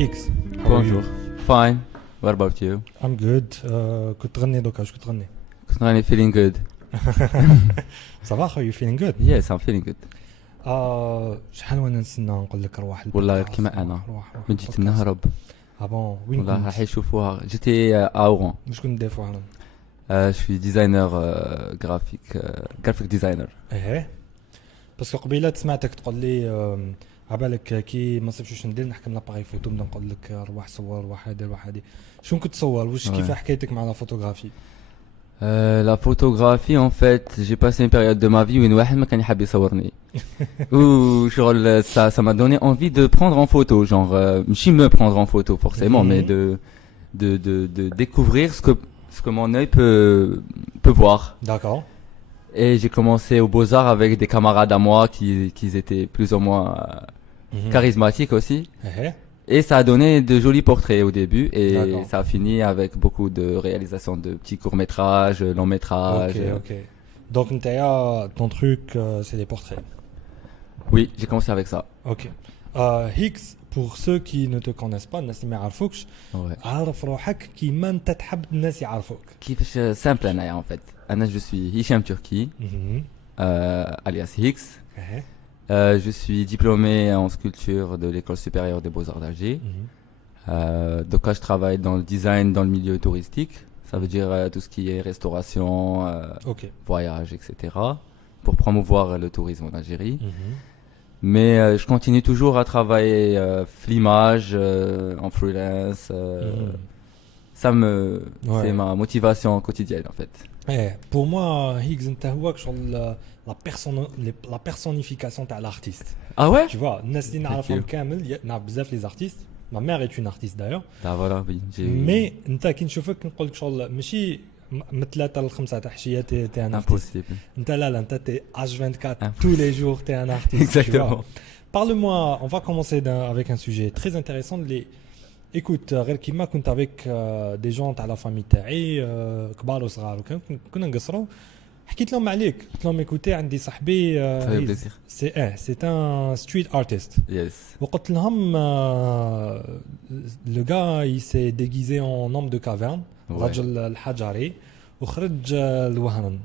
Higgs, how are you? Bonjour. Fine. What about you? I'm good. كنت تغني دوكا واش كنت تغني؟ كنت راني feeling good. Ça va? Are you feeling good? Yes, I'm feeling good. شحال وانا نستنى نقول لك روح والله البودكاست، كيما انا روح من جيت النهرب بون وين والله كنت؟ راح يشوفوها. جيتي à Oran. واش كنت دير فوقهم؟ Je suis designer graphic designer. ايه باسكو قبيله سمعتك تقول لي عبالك كي ما صيفش ندير نحكم لاباري فوتو نبدا نقول لك روح صور روح هذا روح هذه. شنو كنت تصور؟ واش كيف حكايتك مع لا فوتوغرافي؟ La photographie, en fait, j'ai passé une période de ma vie où une واحد ما كان يحب يصورني. Ouh, genre, ça m'a donné envie de prendre en photo, genre, ماشي me prendre en photo forcément, mais de découvrir ce que mon œil peut voir. D'accord. Et j'ai commencé aux Beaux-Arts avec des camarades à moi qui étaient plus ou moins charismatiques aussi. Et ça a donné de jolis portraits au début et D'accord. ça a fini avec beaucoup de réalisations de petits courts-métrages, longs-métrages. Ok. Donc ton truc c'est les portraits. Oui, j'ai commencé avec ça. Ok. Higgs, pour ceux qui ne te connaissent pas, الناس اللي ما يعرفوكش، Ouais. عرف روحك كيما انت تحب الناس يعرفوك. كيفاش simple أنايا en fait. أنا je suis Hicham Turki, alias Higgs. Je suis diplômé en sculpture de l'école supérieure des Beaux-Arts d'Alger. Donc là, je travaille dans le design dans le milieu touristique. Ça veut dire tout ce qui est restauration, voyage, etc. Pour promouvoir le tourisme en Algérie. Mais je continue toujours à travailler l'image en freelance. C'est ma motivation quotidienne en fait. Pour moi, Higgs انت هو شغل la personnification تاع l'artiste. Ah ouais? Tu vois, الناس اللي نعرفهم كامل نعرف بزاف les artistes. Ma mère est une artiste d'ailleurs. Ah voilà, oui. Mais انت كي نشوفك نقول لك شغل ماشي من 3 ل 5 تاع حشيه تي ان artiste. Impossible. انت لا انت تي H24 tous les jours t'es un artiste. Exactement. Parle-moi, on va commencer avec un sujet très intéressant. Écoute, غير كيما كنت avec des gens تاع la famille تاعي كبار وصغار كنا نقصروا حكيت لهم عليك قلت لهم écoutez عندي صاحبي c'est un street artist. Yes. وقلت لهم le gars il s'est déguisé en homme de caverne رجل الحجري وخرج الوهران.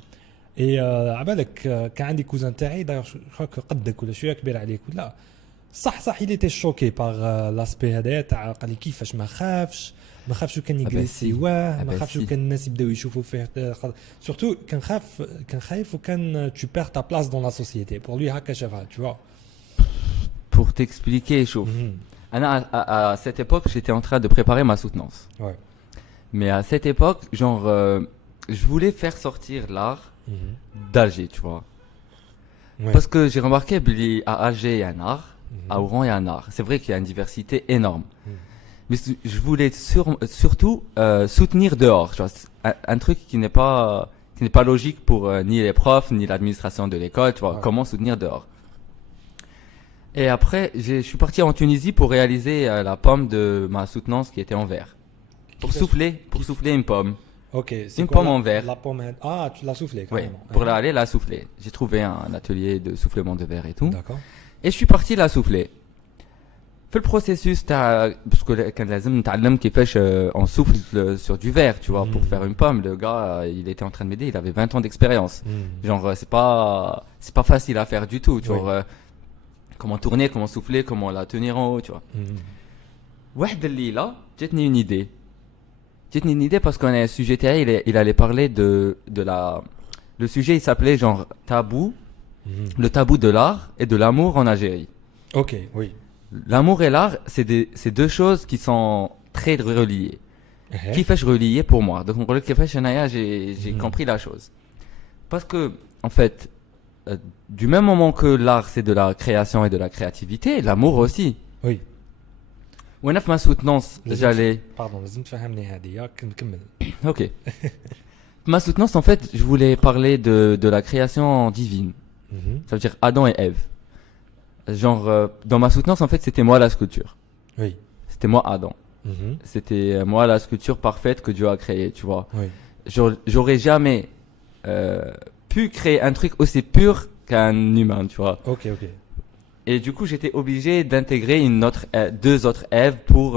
اي عبالك كان عندي كوزان تاعي داير قدك ولا شويه كبير عليك ولا صح il était choqué par l'aspect هذا تاع قال لي كيفاش ما خافش وكان يجلس سواه ما خافش وكان الناس يبداو يشوفوا فيه سورتو كان خايف وكان tu perds ta place dans la société pour lui هكا شافها tu vois. Pour t'expliquer, chauffe. À cette époque, j'étais en train de préparer ma soutenance. Ouais. Mais à cette époque, genre, je voulais faire sortir l'art d'Alger, tu vois. Ouais. Parce que j'ai remarqué qu'à Alger, il y a un art, à Oran, il y a un art. C'est vrai qu'il y a une diversité énorme. Mais je voulais surtout soutenir dehors. Genre, un truc qui n'est pas logique pour ni les profs, ni l'administration de l'école, tu vois. Ouais. Comment soutenir dehors. Et après, je suis parti en Tunisie pour réaliser la pomme de ma soutenance qui était en verre. Pour souffler une pomme. Ok, c'est une quoi pomme en verre. La pomme. Ah, tu l'as soufflé carrément. Oui, pour aller la souffler. J'ai trouvé un atelier de soufflement de verre et tout. D'accord. Et je suis parti la souffler. Fait le processus, parce que quand on souffle sur du verre, tu vois, pour faire une pomme. Le gars, il était en train de m'aider, il avait 20 ans d'expérience. Genre, c'est pas facile à faire du tout, tu vois. Comment tourner, comment souffler, comment la tenir en haut, tu vois. واحد الليلة جاتني une idée parce qu'on a un sujet تاعي il allait parler de le sujet il s'appelait genre tabou, le tabou de l'art et de l'amour en Algérie. Ok, oui. L'amour et l'art c'est deux choses qui sont très reliées. كيفاش reliées pour moi. Donc on كيفاش أنايا j'ai compris la chose. Parce que en fait du même moment que l'art c'est de la création et de la créativité, l'amour aussi. Oui. وانا في ما soutenance j'allais pardon لازم تفهمني هذه كمل. OK. Ma soutenance en fait, je voulais parler de la création divine. Ça veut dire Adam et Ève. Genre dans ma soutenance en fait, c'était moi la sculpture. Oui. C'était moi Adam. C'était moi la sculpture parfaite que Dieu a créée, tu vois. Oui. J'aurais jamais pu créer un truc aussi pur qu'un humain, tu vois. Ok. Et du coup, j'étais obligé d'intégrer deux autres Ève pour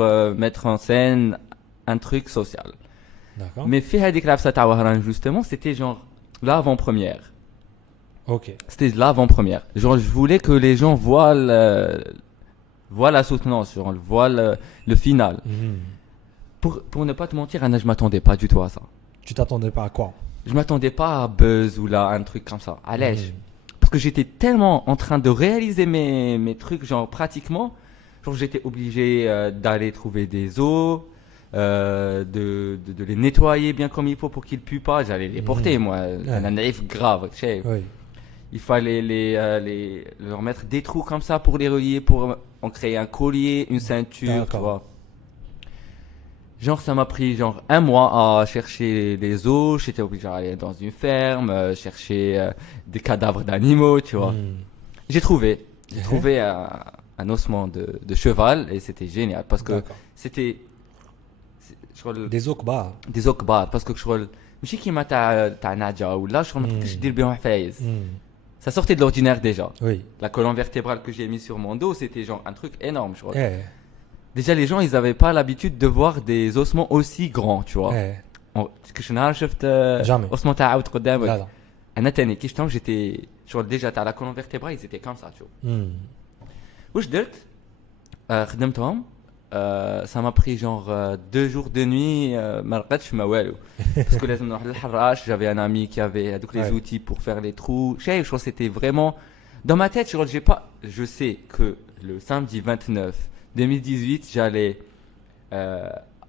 mettre en scène un truc social. D'accord. Mais في هذيك العفسة تاع وهران justement, c'était genre l'avant-première. Ok. C'était l'avant-première. Genre, je voulais que les gens voient la soutenance, genre, voient le final. Pour ne pas te mentir, Anna, je m'attendais pas du tout à ça. Tu t'attendais pas à quoi? Je m'attendais pas à buzz ou là, un truc comme ça. Allège. Parce que j'étais tellement en train de réaliser mes trucs, genre, pratiquement. Genre, j'étais obligé d'aller trouver des os, de les nettoyer bien comme il faut pour qu'ils puent pas. J'allais les porter, moi. Un naïf grave, tu sais. Oui. Il fallait leur mettre des trous comme ça pour les relier, pour en créer un collier, une ceinture, tu vois. Genre, ça m'a pris genre 1 mois à chercher les os. J'étais obligé d'aller dans une ferme, chercher des cadavres d'animaux, tu vois. J'ai trouvé un ossement de cheval et c'était génial parce que c'était des os كبار. Des os كبار parce que شغل ماشي كيما تاع نعجة ولا شغل ما تقدرش دير بهم حفايز. Ça sortait de l'ordinaire déjà. Oui. La colonne vertébrale que j'ai mis sur mon dos, c'était genre un truc énorme, je crois. Déjà, les gens, ils avaient pas l'habitude de voir des ossements aussi grands, tu vois. Que je n'ai jamais jamais. Ossements تاع عاود قدامك. لا لا. أنا تاني كي شفتهم j'étais genre déjà تاع la colonne vertébrale, ils étaient comme ça, tu vois. واش درت؟ خدمتهم. Ça m'a pris genre 2 jours de nuit, ما لقيتش ما والو. Parce que لازم نروح للحراش, j'avais un ami qui avait donc les outils pour faire les trous. Je crois que c'était vraiment dans ma tête, je sais que le samedi 29 2018, j'allais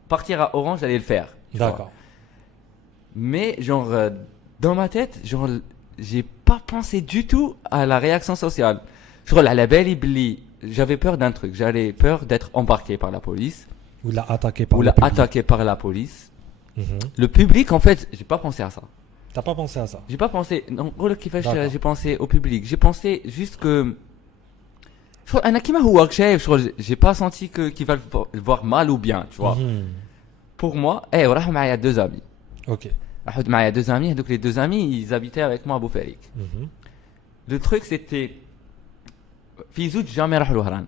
partir à Orange, j'allais le faire. D'accord. Mais genre dans ma tête, genre j'ai pas pensé du tout à la réaction sociale. Je crois à la belle ibli. J'avais peur d'un truc, j'avais peur d'être embarqué par la police. Ou attaqué par la police. Le public, en fait, j'ai pas pensé à ça. T'as pas pensé à ça? J'ai pas pensé. Non, j'ai pensé au public. J'ai pensé juste que. Je crois, j'ai pas senti qu'il va le voir mal ou bien, tu vois. Pour moi, il y a 2 amis. Ok. Il y a 2 amis, donc les 2 amis, ils habitaient avec moi à Boufarik. Le truc, c'était. في زوج جامي راحوا لوهران.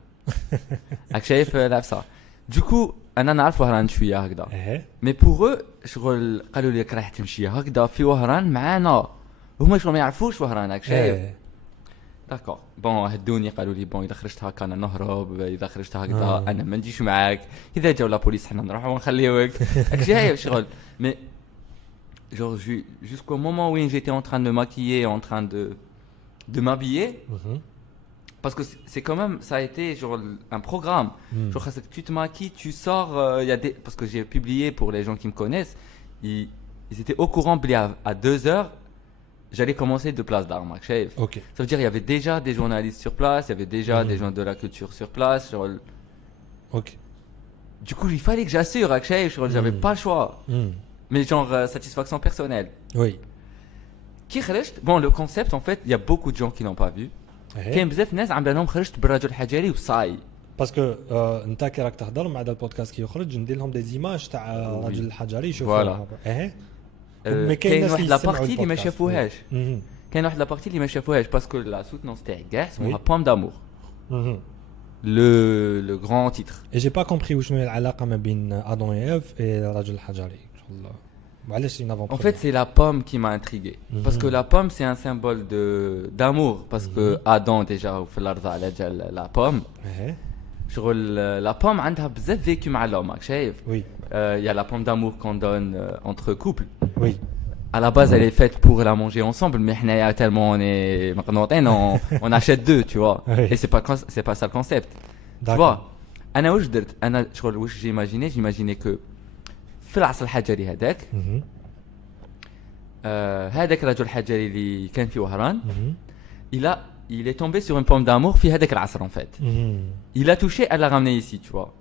راك شايف لابسه. Du coup انا نعرف وهران شويه هكذا. مي بور شغل قالوا لي راح تمشي هكذا في وهران معانا. هما شغل ما يعرفوش وهران راك شايف. داكور. بون هدوني قالوا لي بون اذا خرجت هكا انا نهرب, اذا خرجت هكذا انا ما نجيش معاك, اذا جاو لا بوليس حنا نروحوا ونخليوك. راك شايف شغل. مي genre jusqu'au moment où j'étais en train de me maquiller, en train de m'habiller. Parce que c'est quand même, ça a été genre un programme. Genre, tu te maquilles, tu sors, y a des, parce que j'ai publié pour les gens qui me connaissent, ils étaient au courant à 2 heures, j'allais commencer de Place d'Armes. Okay. Ça veut dire qu'il y avait déjà des journalistes sur place, il y avait déjà des gens de la culture sur place. Genre, ok. Du coup, il fallait que j'assure, j'avais pas le choix. Mais genre, satisfaction personnelle. Oui. Bon, le concept, en fait, il y a beaucoup de gens qui l'ont pas vu. كاين بزاف ناس عم بالهم خرجت بالرجل الحجري وصاي باسكو انت كي راك تهضر مع هذا البودكاست كي يخرج ندير لهم دي زيماج تاع الرجل الحجري يشوفوها. مي كاين واحد لابارتي اللي ما شافوهاش. كاين واحد لابارتي اللي ما شافوهاش باسكو لا سوتنونس تاعي كاع اسمها بوم دامور. le grand titre. Et j'ai pas compris وشنو هي العلاقه ما بين ادون ايف الرجل الحجري. En fait, c'est la pomme qui m'a intrigué. Parce que la pomme, c'est un symbole d'amour. Parce que Adam, déjà, la pomme. La pomme, elle a beaucoup vécu avec l'homme. Oui. Il y a la pomme d'amour qu'on donne entre couples. Oui. À la base, elle est faite pour la manger ensemble. Mais tellement on achète 2, tu vois. Oui. Et c'est pas ça le concept. Tu vois, j'imaginais que في العصر الحجري هذاك هذاك الرجل الحجري اللي كان في وهران il est tombé sur une pomme d'amour في هذاك العصر en fait. Il a touché, elle l'a ramené ici, tu vois.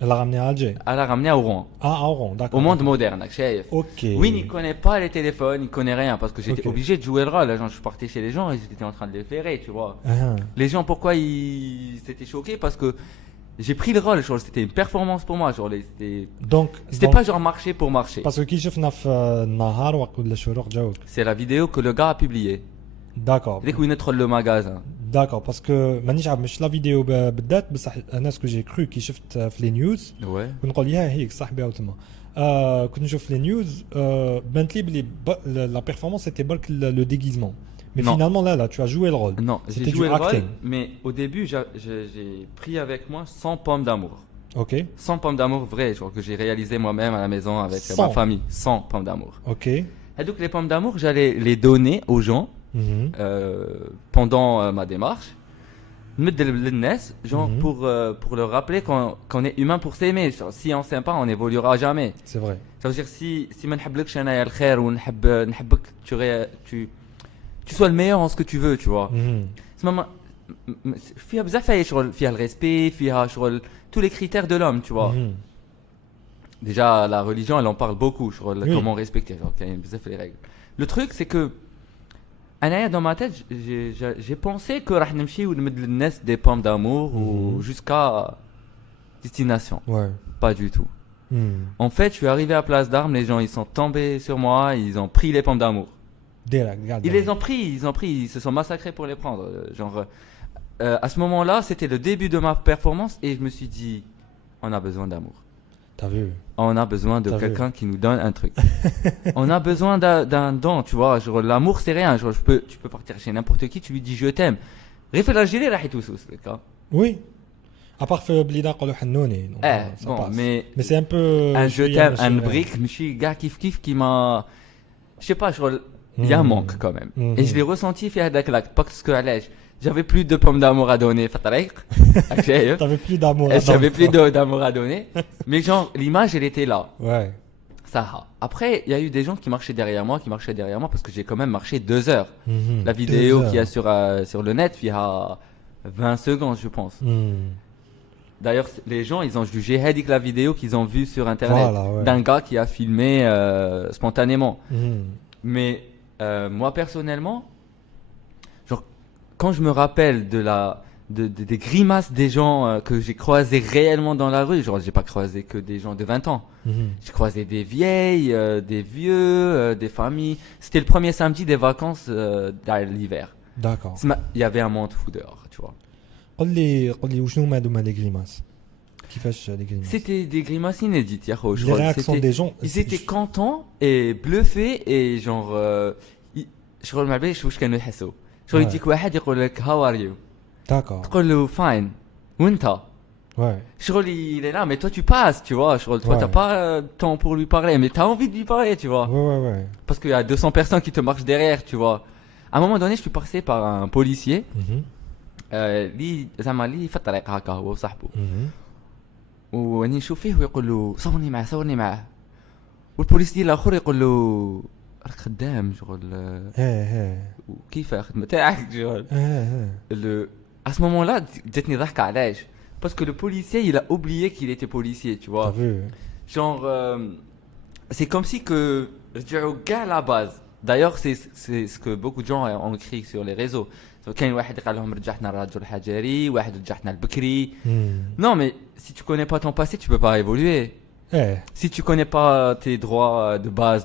Elle l'a ramené à Alger. Elle l'a ramené à Oran. Ah, à Oran, d'accord. Au monde moderne, chef. Ok. Oui, il connaît pas les téléphones, il connaît rien parce que j'étais obligé de jouer le rôle. Genre, je partais chez les gens et j'étais en train de les flairer, tu vois. Les gens, pourquoi ils s'étaient choqués? Parce que j'ai pris le rôle, genre, c'était une performance pour moi, genre, c'était pas genre marcher pour marcher. Parce que qui شفنا في النهار وقت الشروق جاوك. C'est la vidéo que le gars a publiée. D'accord. Dès qu'on est dans le magasin. داكور باسكو مانيش عارف مش لا فيديو بالذات بصح انا سكو جي كرو كي شفت في لي نيوز Ouais. كنت نقول يا هيك صاحبي او تما كنت نشوف في لي نيوز بانت لي بلي لا بيرفورمانس سيتي برك لو ديغيزمون مي Non. فينالمون لا tu as joué le rôle. Non, j'ai C'était joué du le rôle, acting. mais au début, j'ai pris avec moi 100 pommes d'amour. OK 100 pommes d'amour vraies, genre que j'ai réalisé moi-même à la maison avec 100. ma famille. 100 pommes d'amour. OK Et donc les pommes d'amour, j'allais les donner aux gens Mhm. pendant ma démarche. Mettre le NES, genre Mhm. pour leur rappeler qu'on est humain pour s'aimer. Genre, si on s'aime pas, on n'évoluera jamais. C'est vrai. Ça veut dire si ما نحبلكش أنا le khair ou نحبك tu sois le meilleur en ce que tu veux, tu vois. Mhm. C'est maman فيها بزاف حاجات شغل فيها الريسبي فيها شغل tous les critères de l'homme, tu vois. Mhm. Déjà la religion elle en parle beaucoup sur Oui. comment respecter genre qu'il y a بزاف les règles. Le truc c'est que أنا dans ma tête j'ai pensé que راح نمشي ونمد للناس des pommes d'amour ou jusqu'à destination. Ouais. Pas du tout. Mhm. En fait, je suis arrivé à Place d'Armes, les gens ils sont tombés sur moi, ils ont pris les pommes d'amour. Direct, regarde. Ils les ont pris, ils se sont massacrés pour les prendre. Genre, à ce moment-là, c'était le début de ma performance et je me suis dit, on a besoin d'amour. T'as vu? On a besoin de T'as quelqu'un qui nous donne un truc. On a besoin d'un don, tu vois. Genre, l'amour, c'est rien. Genre, tu peux partir chez n'importe qui, tu lui dis je t'aime. Réfléchis, راح يتوسوس لك. Oui. À part في بلي نقولوا حنوني. donc, ça Bon, passe. mais Mais c'est un peu un je t'aime, un ماشي- brick, ماشي gars kiff qui m'a, je sais pas, genre, il y a un manque quand même. Mhm. Et je l'ai ressenti في هذاك l'acte parce que علاش j'avais plus de pommes d'amour à donner في الطريق. شايف؟ T'avais plus d'amour. Et j'avais attends. plus d'amour à donner. Mais genre, l'image, elle était là. Ouais. Ça. Après, il y a eu des gens qui marchaient derrière moi parce que j'ai quand même marché 2 heures. Mhm. La vidéo 2 qu'il y a heures. sur le net, il y a 20 secondes, je pense. Mhm. D'ailleurs, les gens, ils ont jugé Hadik la vidéo qu'ils ont vue sur Internet Voilà, ouais. d'un gars qui a filmé spontanément. Mhm. Mais moi, personnellement, genre, quand je me rappelle des grimaces des gens que j'ai croisés réellement dans la rue, genre, j'ai pas croisé que des gens de 20 ans. Mhm. J'ai croisé des vieilles, des vieux, des familles. C'était le premier samedi des vacances dans l'hiver. D'accord. Il y avait un monde fou dehors, tu vois. قول لي وشنو هما لي غريماس كيفاش لي غريماس C'était des grimaces inédites, Yahoo. les réactions des gens Ils étaient contents et bluffés et genre شغل ما باليش واش كانوا يحسوا. شغل Ouais. يجيك واحد يقول لك how are you d'accord تقول له fine وانت ouais شغل il est là mais toi tu passes tu vois شغل toi Ouais. t'as pas temps pour lui parler mais t'as envie de lui parler tu vois ouais parce qu'il y a 200 personnes qui te marchent derrière tu vois. À un moment donné je suis passé par un policier Mhm. لي زعما لي في الطريق هكا هو وصاحبه Mhm. وراني نشوف فيه ويقول له صورني معاه والبوليسي الاخر يقول له راك خدام شغل ايه وكيف الخدمه تاعك شغل ايه le à ce moment-là جاتني ضحكه علاش parce que le policier il a oublié qu'il était policier tu t'as vois vu genre c'est comme si que رجعوا كاع la base d'ailleurs c'est ce que beaucoup de gens ont écrit sur les réseaux كاين واحد قال لهم رجعتنا الرجل الحجري واحد رجعتنا البكري Hmm. non mais si tu connais pas ton passé tu peux pas évoluer Eh, si tu connais pas tes droits de base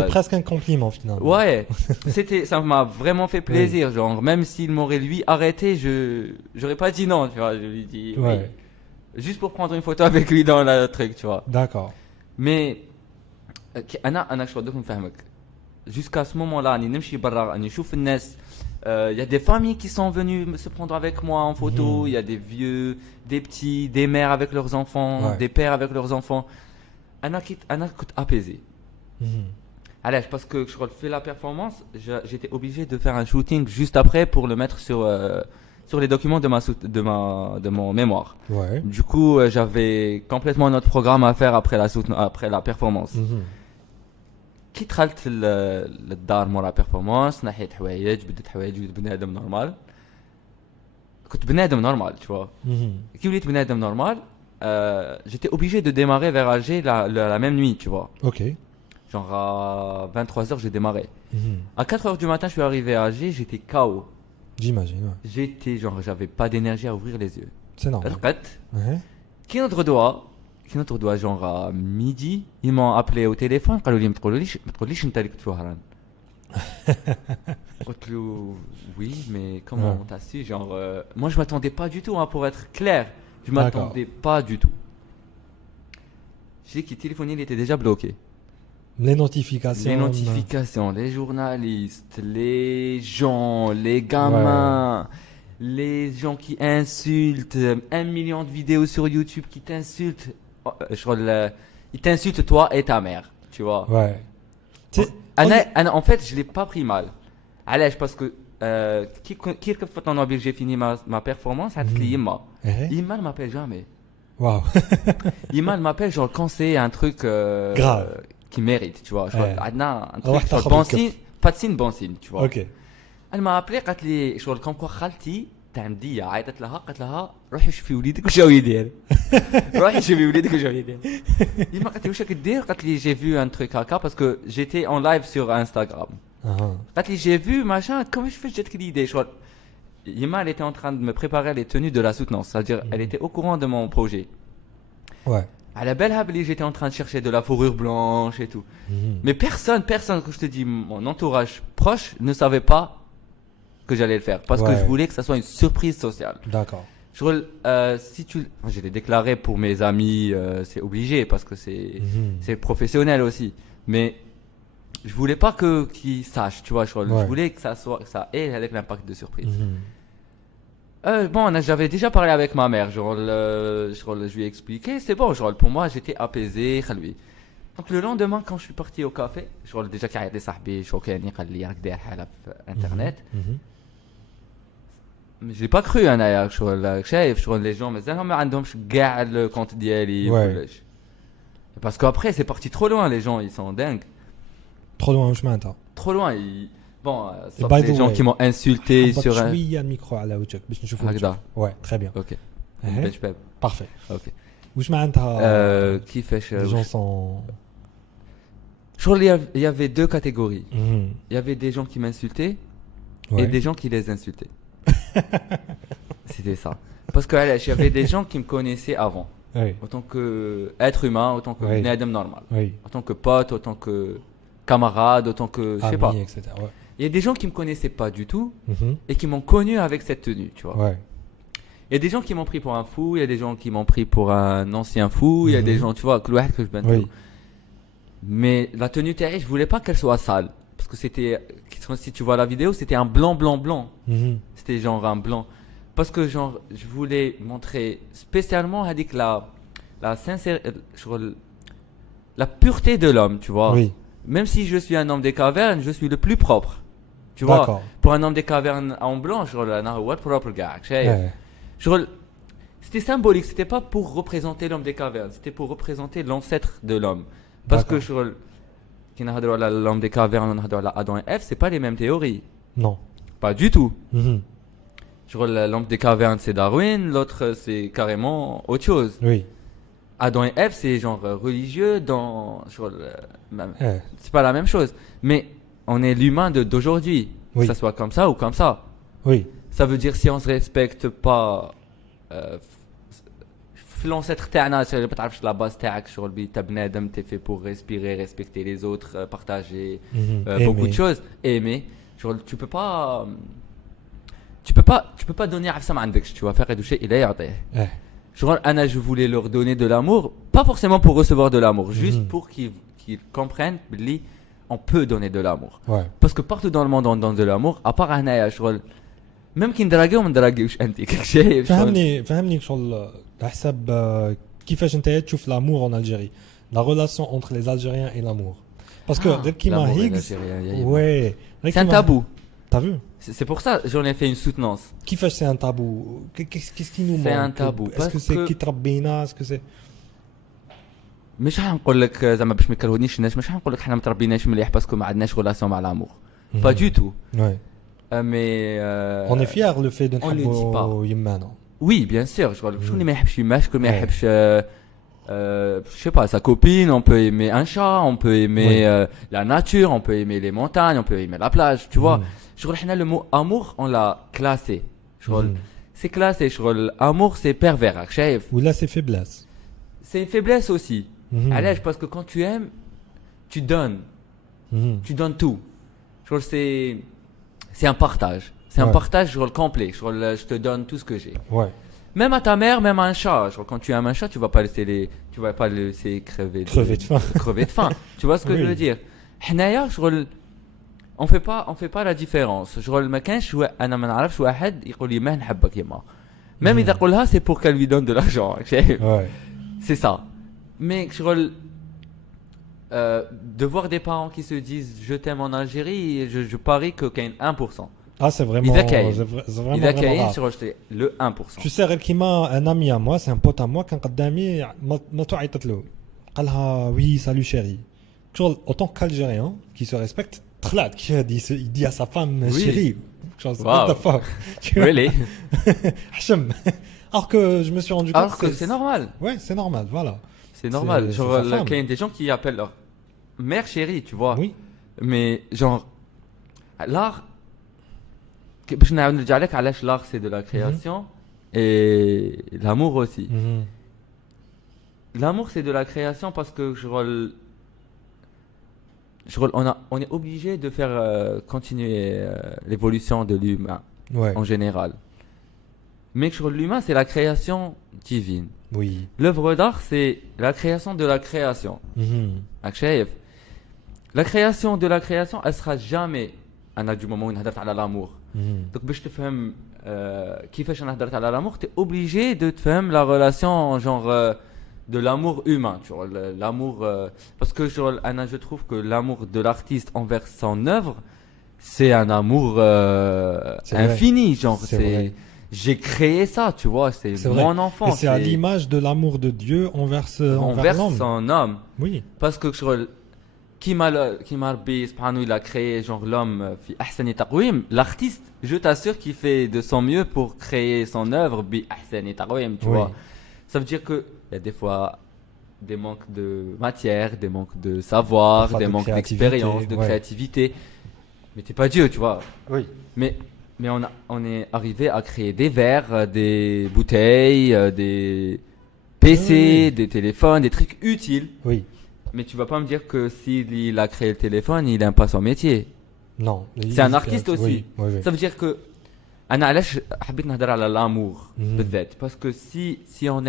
c'est presque un compliment finalement. ouais ça m'a vraiment fait plaisir genre même s'il m'aurait lui arrêté j'aurais pas dit non tu vois je lui dis Ouais. oui. Juste pour prendre une photo avec lui dans le truc tu vois D'accord. mais انا شو بدكم نفهمك jusqu'à ce moment là راني نمشي برا راني نشوف الناس il y a des familles qui sont venues se prendre avec moi en photo il y a des vieux des petits des mères avec leurs enfants Ouais. des pères avec leurs enfants انا كنت apaisé Mhm. علاش parce que je fais la performance j'étais obligé de faire un shooting juste après pour le mettre sur les documents de mon mémoire. Ouais. Du coup, j'avais complètement notre programme à faire après la performance. Mhm. كي دخلت للدار مورا بيرفورمانس نحيت حوايج بديت حوايج وليت بني ادم نورمال كنت بني ادم نورمال tu vois Mhm. كي وليت بني ادم نورمال j'étais obligé de démarrer vers Alger la même nuit tu vois Ok. genre à 23h j'ai démarré Mhm. à 4h du matin je suis arrivé à Alger j'étais KO J'imagine. Ouais. j'étais genre j'avais pas d'énergie à ouvrir les yeux C'est normal. رقدت Ouais. كي نضرب genre à midi ils m'ont appelé au téléphone قالوا لي ما تقوليش انت اللي كنت سهران قلت له oui, mais comment t'as su? Genre, moi je m'attendais pas du tout, hein, pour être clair. Je m'attendais pas du tout. Je sais que le téléphone il était déjà bloqué. Les notifications. Les notifications, les journalistes, les gens, les gamins, les gens qui insultent, 1 million de vidéos sur YouTube qui t'insultent. Ils t'insultent toi et ta mère, tu vois. Ouais. En fait, je l'ai pas pris mal. Allez, parce que qui fait j'ai fini ma performance, c'est Yima. Yima ne m'appelle jamais. Waouh. Yima m'appelle genre quand c'est un truc grave qui mérite, tu vois. Un truc pas de signe, bon signe, tu vois. Ok. Elle m'a appelé, قالت لي شغل كم كوا خالتي تاع مديه عيطت لها قالت لها روحي شوفي وليدك واش هو يدير. روحي شوفي وليدك واش هو يدير. يما قالت لي واش راك دير؟ قالت لي j'ai vu un truc هكا parce que j'étais en live sur Instagram. قالت لي j'ai vu machin comment je fais جاتك l'idée شغل. Yima elle était en train de me préparer les tenues de la soutenance, c'est-à-dire elle était au courant de mon projet. Ouais. À la belle habli, j'étais en train de chercher de la fourrure blanche et tout. Mais personne, que je te dis, mon entourage proche ne savait pas que j'allais le faire. Parce que je voulais que ça soit une surprise sociale. D'accord. Si tu, je l'ai déclaré pour mes amis, c'est obligé parce que c'est professionnel aussi. Mais je voulais pas qu'ils sachent, tu vois. Je voulais que ça ait avec l'impact de surprise. Bon, j'avais déjà parlé avec ma mère, je lui ai expliqué, c'est bon, pour moi j'étais apaisé, lui. Donc le lendemain quand je suis parti au café, déjà qu'il y a des صاحبي شوكاني قال لي راك داير حالة في internet. Mais je l'ai pas cru انا شايف les gens مازالهم ما عندهمش كاع le compte ديالي وكلش. Parce qu'après c'est parti trop loin, les gens ils sont dingues. Trop loin واش معناتها؟ Trop loin, bon, sauf les gens qui m'ont insulté sur un... شويه الميكرو على وجهك باش نشوفوا هكذا. Ouais, très bien. OK. Parfait. OK. واش معناتها كيفاش les gens sont il y avait deux catégories. Il y avait des gens qui m'insultaient et des gens qui les insultaient. C'était ça. Parce que il y avait des gens qui me connaissaient avant. Autant que être humain, autant que bnadem normal. Autant que pote, autant que camarade, autant que je sais pas. etc. Il y a des gens qui me connaissaient pas du tout et qui m'ont connu avec cette tenue, tu vois. Il y a des gens qui m'ont pris pour un fou, il y a des gens qui m'ont pris pour un ancien fou, il y a des gens, tu vois, que je bande. Mais la tenue terre, je voulais pas qu'elle soit sale parce que c'était, si tu vois la vidéo, c'était un blanc. C'était genre un blanc parce que genre je voulais montrer spécialement avec la sincérité, la pureté de l'homme, tu vois. Même si je suis un homme des cavernes, je suis le plus propre. Tu vois, pour un homme des cavernes en blanc, c'était symbolique, c'était pas pour représenter l'homme des cavernes, c'était pour représenter l'ancêtre de l'homme. Parce que l'homme des cavernes, Adam et Ève, c'est pas les mêmes théories. Non. Pas du tout. L'homme des cavernes, c'est Darwin, l'autre, c'est carrément autre chose. Adam et Ève, c'est genre religieux c'est pas la même chose. Mais on est l'humain d'aujourd'hui. Que ça soit comme ça ou comme ça. Ça veut dire si on se respecte pas l'ancêtre تاعنا ما تعرفش la base تاعك t'as بنادم t'es fait pour respirer, respecter les autres, partager beaucoup de choses, aimer. Tu peux pas donner عفسة ما عندكش, tu vas faire شيء إلا يعطيه. Je voulais leur donner de l'amour, pas forcément pour recevoir de l'amour, juste pour qu'ils comprennent on peut donner de l'amour. Parce que partout dans le monde on donne de l'amour, à part هنايا même qui ندراغيو ما ندراغيوش انت كشيء. فهمني شغل على حسب كيفاش انت تشوف l'amour en Algérie, la relation entre les Algériens et l'amour. Parce que كيما Higgs, c'est un tabou. T'as vu? C'est pour ça j'en ai fait une soutenance. كيفاش c'est un tabou? Qu'est-ce qui nous manque? C'est un tabou. Est-ce que c'est كي تربينا? Est-ce que c'est مش حنقول لك زعما باش ما يكرهونيش الناس, مش حنقول لك حنا ما تربيناش مليح باسكو ما عندناش relation مع l'amour. Pas du tout. Mais on est fier le fait de نحبوا يمانا. Oui, bien sûr. شكون اللي ما يحبش يماه, شكون ما يحبش je sais pas, sa copine, on peut aimer un chat, on peut aimer la nature, on peut aimer les montagnes, on peut aimer la plage, tu vois. Le mot amour, on l'a classé. C'est classé, amour c'est pervers, شايف. Ou là c'est faiblesse. C'est une faiblesse aussi. Allez, parce que quand tu aimes, tu donnes. Tu donnes tout. genre c'est un partage. C'est un Ouais. partage genre complet. Genre, je te donne tout ce que j'ai. Ouais. Même à ta mère, même à un chat. Genre, quand tu aimes un chat, tu vas pas le laisser crever Crever de faim. crever de faim. Tu vois ce que Oui. je veux dire? حنايا شغل on fait pas la différence. شغل ما كانش انا ما نعرفش واحد يقول لي ما نحبك يما. Même إذا قولها c'est pour qu'elle lui donne de l'argent. شايف؟ Ouais. C'est ça. Mais شغل de voir des parents qui se disent je t'aime en Algérie, je parie que كاين 1%. Ah, c'est vraiment. إذا كاين. C'est vraiment, إذا vraiment كاين rare. شغل le 1%. Tu sais, غير كيما un ami à moi, c'est un pote à moi, كان قدامي مرتو عيطت له قال لها oui salut chérie. شغل autant qu'Algérien qui se respecte طلعت كي il dit à sa femme Oui. chérie. Genre, Wow. what the fuck. Tu vois, Really? حشم. Alors que je me suis rendu compte Alors que c'est normal. Ouais, c'est normal, voilà. C'est normal. C'est Genre, sa femme. il y a des gens qui appellent leur mère chérie, tu vois. Oui. Mais genre, l'art, باش نرجع لك علاش l'art c'est de la création et l'amour aussi. Mhm. L'amour c'est de la création parce que on est obligé de faire continuer l'évolution de l'humain Ouais. en général. Mais l'humain c'est la création divine. Oui. L'œuvre d'art c'est la création de la création. Mhm. راك شايف la création de la création elle sera jamais انا du moment où نهضرت على l'amour Mhm. donc باش تفهم كيفاش انا هضرت على l'amour t'es obligé de تفهم la relation genre de l'amour humain tu vois l'amour parce que genre انا je trouve que l'amour de l'artiste envers son œuvre c'est un amour C'est vrai. infini genre C'est vrai. j'ai créé ça tu vois c'est C'est vrai. mon enfant Et c'est à l'image de l'amour de Dieu envers envers l'homme. son homme. Oui. Parce que qui m'a Rabbi subhanahu il a créé genre l'homme fi ahsani taqwim, l'artiste je t'assure qu'il fait de son mieux pour créer son œuvre bi ahsani taqwim, tu Oui. vois. Ça veut dire que il y a des fois des manques de matière, des manques de savoir, Parfois des de manques créativité, d'expérience, de ouais. créativité. Mais t'es pas Dieu, tu vois. Oui. Mais on est arrivé à créer des verres, des bouteilles, des PC, Oui. des téléphones, des trucs utiles. Oui. Mais tu vas pas me dire que s'il a créé le téléphone, il aime pas son métier. Non. C'est un artiste aussi. Oui. Oui. Oui. Ça veut dire que أنا علاش حبيت نهضر على l'amour Mhm. بالذات parce que si on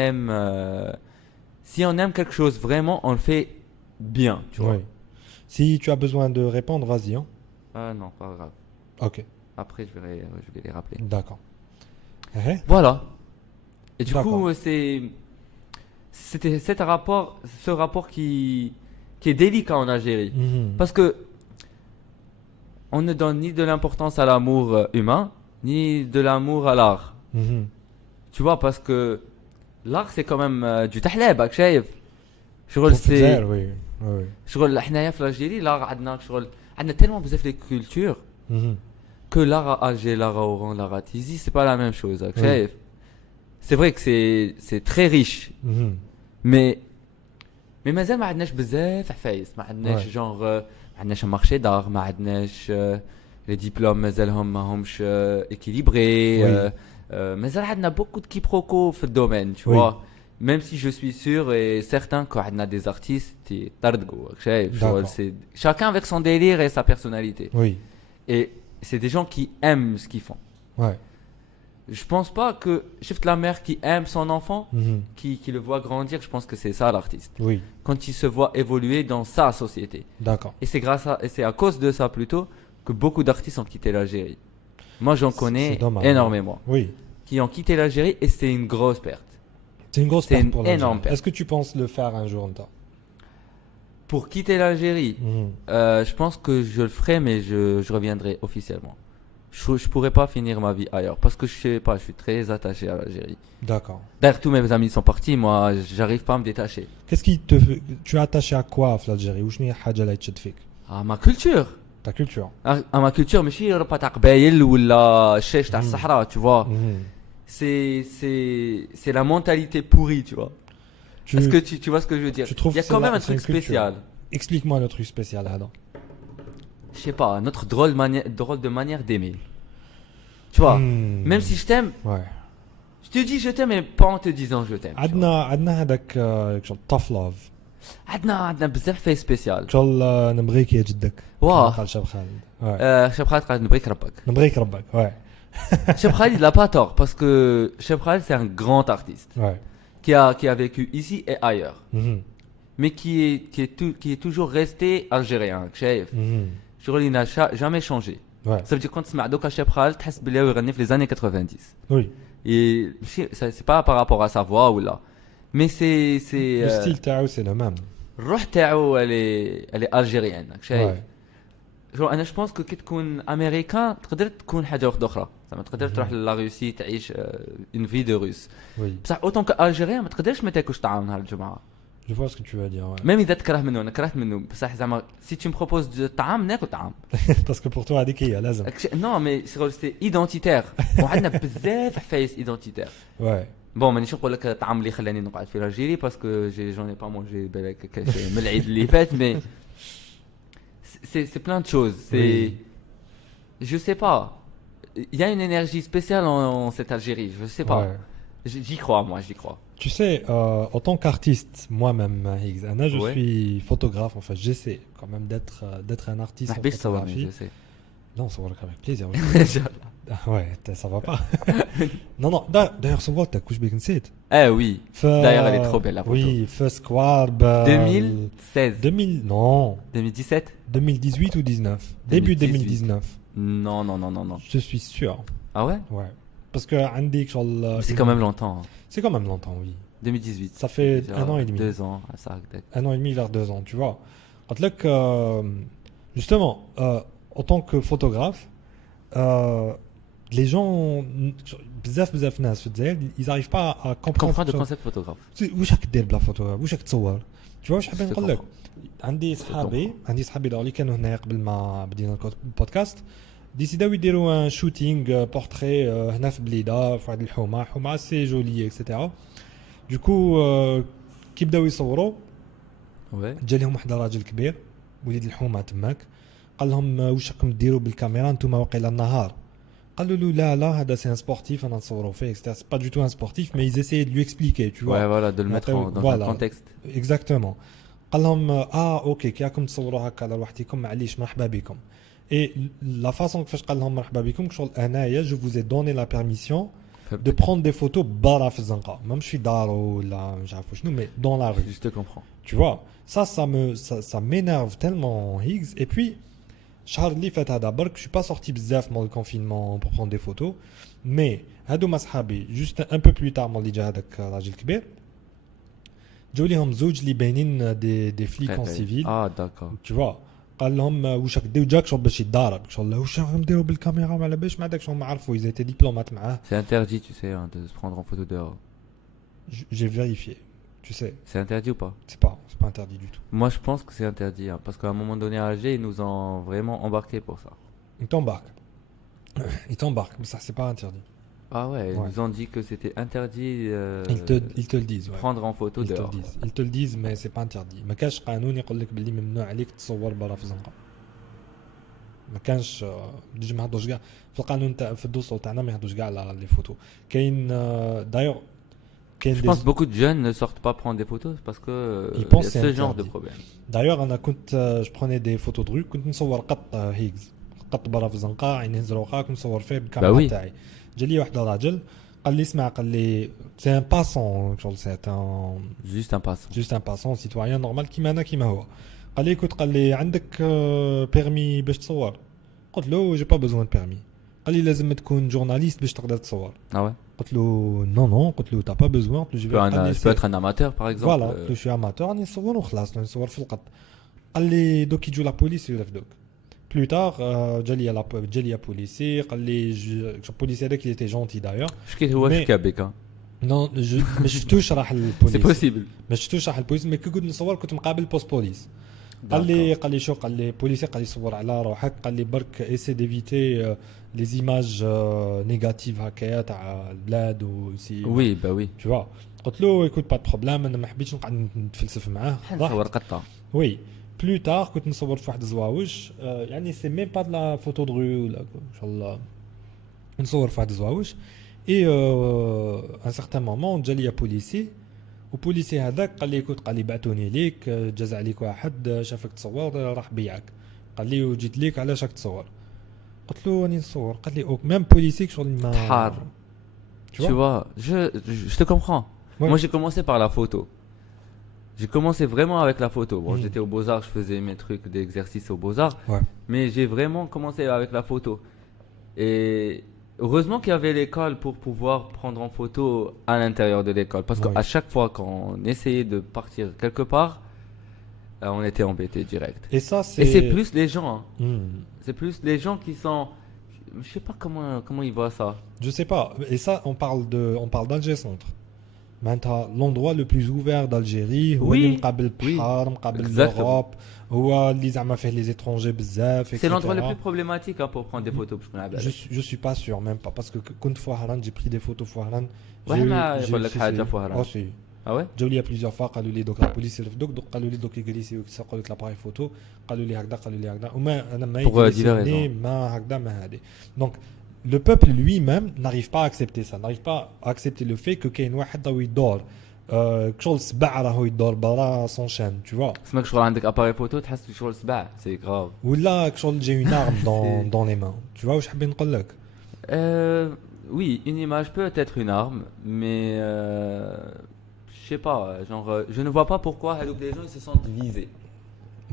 aime quelque chose vraiment on le fait bien tu vois. Oui. Si tu as besoin de répondre, vas-y. Hein. Ah non pas grave. Ok. Après je vais les rappeler. D'accord. Eh, Voilà. Et du D'accord. coup c'était ce rapport qui est délicat en Algérie. mhm. Parce que on ne donne ni de l'importance à l'amour humain, ni de l'amour à l'art. Mhm. Tu vois, parce que l'art c'est quand même du tahleb, راك شايف. شغل Pour c'est faire, oui. Oui. شغل حنايا في الجزائر l'art عندنا شغل عندنا tellement بزاف les cultures Mhm. que l'art à Alger, l'art à Oran, l'art à Tizi, c'est pas la même chose, راك Oui. شايف. C'est vrai que c'est très riche, Mhm. mais مازال ما عندناش بزاف عفايس ما عندناش Ouais. جونغ ما عندناش مارشي دار ما عندناش لي ديبلوم مازالهم ماهمش équilibrés Oui. مازال عندنا beaucoup de quiproquos في الدومين tu Oui. vois même si je suis sûr et certain que عندنا des artistes qui طردقوا شايف شغل D'accord. c'est chacun avec son délire et sa personnalité Oui. et c'est des gens qui aiment ce qu'ils font. Ouais. Je pense pas que شفت la mère qui aime son enfant Mhm. qui le voit grandir, je pense que c'est ça l'artiste. Oui. Quand il se voit évoluer dans sa société. D'accord. Et c'est à cause de ça plutôt que beaucoup d'artistes ont quitté l'Algérie. Moi j'en connais C'est dommage, énormément Oui. qui ont quitté l'Algérie et c'est une grosse perte. C'est une grosse C'est perte une pour l'Algérie. énorme perte. Est-ce que tu penses le faire un jour, Nta? Pour quitter l'Algérie, Mhm. je pense que je le ferai mais je reviendrai officiellement. Je pourrais pas finir ma vie ailleurs parce que je sais pas, je suis très attaché à l'Algérie. D'accord. D'ailleurs tous mes amis sont partis, moi j'arrive pas à me détacher. Qu'est-ce qui te fait... Tu es attaché à quoi en Algérie? Ou شنو هي الحاجة اللي تشد À ma culture. Ta culture. À ma culture ماشي ربا تاع قبايل ولا الشيش تاع الصحراء tu vois. Mhm. C'est la mentalité pourrie, tu vois. Tu... Est-ce que tu vois ce que je veux dire? tu trouves Il y a que quand c'est même un c'est truc une culture. spécial. Explique-moi le truc spécial, Adam. Je sais pas, notre drôle de manière d'aimer. Tu vois, Hmm. même si je t'aime, Ouais. je te dis je t'aime mais pas en te disant je t'aime. tu vois. عندنا هذاك tough love. عندنا بزاف في سبيسيال ان شاء الله نبغيك يا جدك واه. قال شاب خالد شاب خالد قال نبغيك ربك. نبغيك ربك Cheb Khalid, il n'a pas tort parce que Cheb Khalid, c'est un grand artiste qui a vécu ici et ailleurs, mais qui est toujours resté algérien. Il n'a jamais changé. Ça veut dire quand tu m'as Cheb Khalid, tu as les années 90. Oui. Et c'est pas par rapport à sa voix ou là, mais c'est le style تاعو c'est le même. الروح تاعو elle est algérienne. انا جو بونس كو كي تكون امريكان تقدر تكون حاجه واحده اخرى زعما تقدر تروح لا روسي تعيش اون في دو روس بصح اوتون كالجيريان ما تقدرش ما تاكلش طعام نهار الجمعه. جو vois ce que tu veux dire. ميم اذا تكره منه انا كرهت منه بصح زعما سي تو مبروبوز طعام ناكل طعام باسكو بور تو هذيك هي لازم. نو مي سي ايدونتيتير وعندنا بزاف حفايس ايدونتيتير. بون مانيش نقول لك الطعام اللي خلاني نقعد في الجيري باسكو جون اي با مونجي بالك من العيد اللي فات مي c'est plein de choses. Je sais pas. Il y a une énergie spéciale en cette Algérie. Je sais pas. J'y crois, moi, j'y crois. Tu sais, en tant qu'artiste, moi-même, Higgs, Anna, je suis photographe. Enfin, j'essaie quand même d'être un artiste en photographie. Je sais. Non, ça va avec plaisir. Ouais, ça va pas. Non. D'ailleurs, ça va, t'as couche big site. Eh oui. D'ailleurs, elle est trop belle la photo. Oui, First Squarb. 2016. 2000, non. 2017. 2018 ou 19. Début 2019. Non. Je suis sûr. Ah ouais? Ouais. Parce que Andy, c'est quand même longtemps. C'est quand même longtemps, oui. 2018. Ça fait un an et demi. 2 ans, ça peut-être. Un an et demi vers 2 ans, tu vois. Justement, en tant que photographe, les gens, بزاف ناس في الجزائر, ils n'arrivent pas à comprendre le concept photographe. واش راك دير بلا فوتوغراف, واش راك تصور. Tu vois واش حابين نقول لك. عندي صحابي اللي كانوا هنا قبل ما بدينا البودكاست, ديسيداو يديروا ان شوتينغ بورتري هنا في بليده في واحد الحومه سي جولي اكسيتيرا. دوكو كي بداو يصوروا جا لهم واحد الراجل كبير وليد الحومه تماك, قال لهم واش راكم ديروا بالكاميرا نتوما واقيلا النهار. قالوا له لا هذا سي ان سبورتيف انا نصوروا فيه سي با دو تو ان سبورتيف مي ils essayaient de lui expliquer tu vois. Ouais voilà de le mettre dans un contexte. Exactement. قال لهم اوكي كي راكم تصوروا هكا على وحدكم معليش مرحبا بكم. Et la façon كيفاش قال لهم مرحبا بكم شغل انايا جو vous ai donné la permission de prendre des photos برا في الزنقه مش في دار ولا مش عارف شنو mais dans la rue. Je te comprends. Tu vois ça m'énerve tellement Higgs. Et puis الشهر اللي فات هذا برك je suis pas sorti بزاف من الكونفينمون pour prendre des photos mais هادو صحابي juste un peu plus tard ملي جا هذاك راجل كبير جاو ليهم زوج اللي باينين دي فليك ان سيفيل. داكور. tu vois قال لهم واش راك ديروا جاك شغل باش يضارب شغل واش راكم ديروا بالكاميرا على باش ما داكش هما عرفوا ils étaient diplomates معاه. C'est interdit tu sais de se prendre en photo dehors. J'ai vérifié. Tu sais. C'est interdit ou pas? C'est pas interdit du tout. Moi je pense que c'est interdit parce qu'à un moment donné à Alger ils nous ont vraiment embarqué pour ça. Ils t'embarquent mais ça c'est pas interdit. Ah ouais, ils nous ont dit que c'était interdit. Ils te le disent. Prendre en photo dehors. Ils te le disent mais c'est pas interdit. ما كانش قانون يقول لك باللي ممنوع عليك تصور برا في الزنقه. ما كانش ديجا ما هضرش كاع في القانون تاع في الدستور تاعنا ما يهضرش كاع على لي فوتو. كاين دايوغ Je pense que beaucoup de jeunes ne sortent pas prendre des photos parce que il y a ce genre de problème. D'ailleurs, je prenais des photos de rue, كنت نصور قط هيجز قط برا في الزنقه عينيه زروقه كنت نصور فيه بالكاميرا تاعي. جا لي واحد الراجل قال لي اسمع قال لي سي ان باسون شغل سي ان جوست ان باسون سيتويان نورمال كيما انا كيما هو. قال لي قال لي عندك بيرمي باش تصور. قلت له جي با بوزوان بيرمي. قال لي لازم تكون جورناليست باش تقدر تصور. قلت له non قلت له t'as pas besoin. قلت له je peux être un amateur par exemple. Voilà قلت له je suis amateur راني نصور وخلاص نصور في القط. قال لي دوك يجوا لا بوليس يرفدوك. بلو تار جا لي بوليسي قال لي البوليسي هذاك اللي était gentil d'ailleurs. شكيت هو شكا بك. non ما شفتوش راح البوليس. c'est possible. ما شفتوش راح البوليس مي كي كنت نصور كنت مقابل بوست بوليس. قال لي شو قال لي بوليسي قال لي صور على روحك قال لي برك ايسي ديفيتي لي زيماج نيجاتيف هكايا تاع البلاد وسي وي با وي tu vois. قلت له ايكوت با بروبليم انا ما حبيتش نقعد نتفلسف معاه نصور قطه. وي بلو تار كنت نصور في واحد الزواوش يعني سي ميم با لا فوتو دو ولا ان شاء الله نصور في واحد الزواوش اي ان سارتان مومون جا لي بوليسي وبوليسي هذاك قال لي كنت قال لي بعثوني ليك جاز عليك واحد شافك تصور راح بيعك قال لي وجيت ليك علاش راك تصور قلت له راني نصور قال لي اوك ميم بوليسيك شغل ما تحار. Tu vois, je te comprends. Ouais. Moi, j'ai commencé par la photo. J'ai commencé vraiment avec la photo. Bon, Mm. j'étais au Beaux-Arts, je faisais mes trucs d'exercice au Beaux-Arts. Ouais. Mais j'ai vraiment commencé avec la photo. Et heureusement qu'il y avait l'école pour pouvoir prendre en photo à l'intérieur de l'école. Parce Ouais. qu'à chaque fois qu'on essayait de partir quelque part, on était embêté direct. Et ça c'est Et c'est plus les gens. Hein. Hmm. C'est plus les gens qui sont... Je sais pas comment ils voient ça. Je sais pas et ça on parle d'Alger Centre معناتها l'endroit le plus ouvert d'Algérie هو Oui. اللي مقابل البحر مقابل Exactement. l'Europe هو اللي زعما فيه les étrangers بزاف C'est l'endroit le etc. plus problématique hein, pour prendre des photos. je suis pas sûr même pas parce que كنت في وهران j'ai pris des photos في وهران واحد ما يقول لك حاجة في وهران. oh si Ah ouais? جاو لي plusieurs fois قالوا لي دوك لا بوليس يرفدوك دوك قالوا لي دوك يجلسوا يسرقوا لك لاباري فوتو قالوا لي هكذا قالوا لي هكذا وما انا ما Pour, يجلسني diverses ما هكذا ما هذه donc le peuple lui-même n'arrive pas à accepter ça n'arrive pas à accepter le fait que كاين واحد راهو يدور كشغل سبع راهو يدور برا سون شان tu vois اسمك شغل عندك اباري فوتو تحس بشغل سباع سي غراف. ولا كشغل j'ai une arme dans les mains tu vois واش حابين نقول لك Oui, une image peut être une arme, mais je sais pas, genre je ne vois pas pourquoi les gens ils se sentent visés.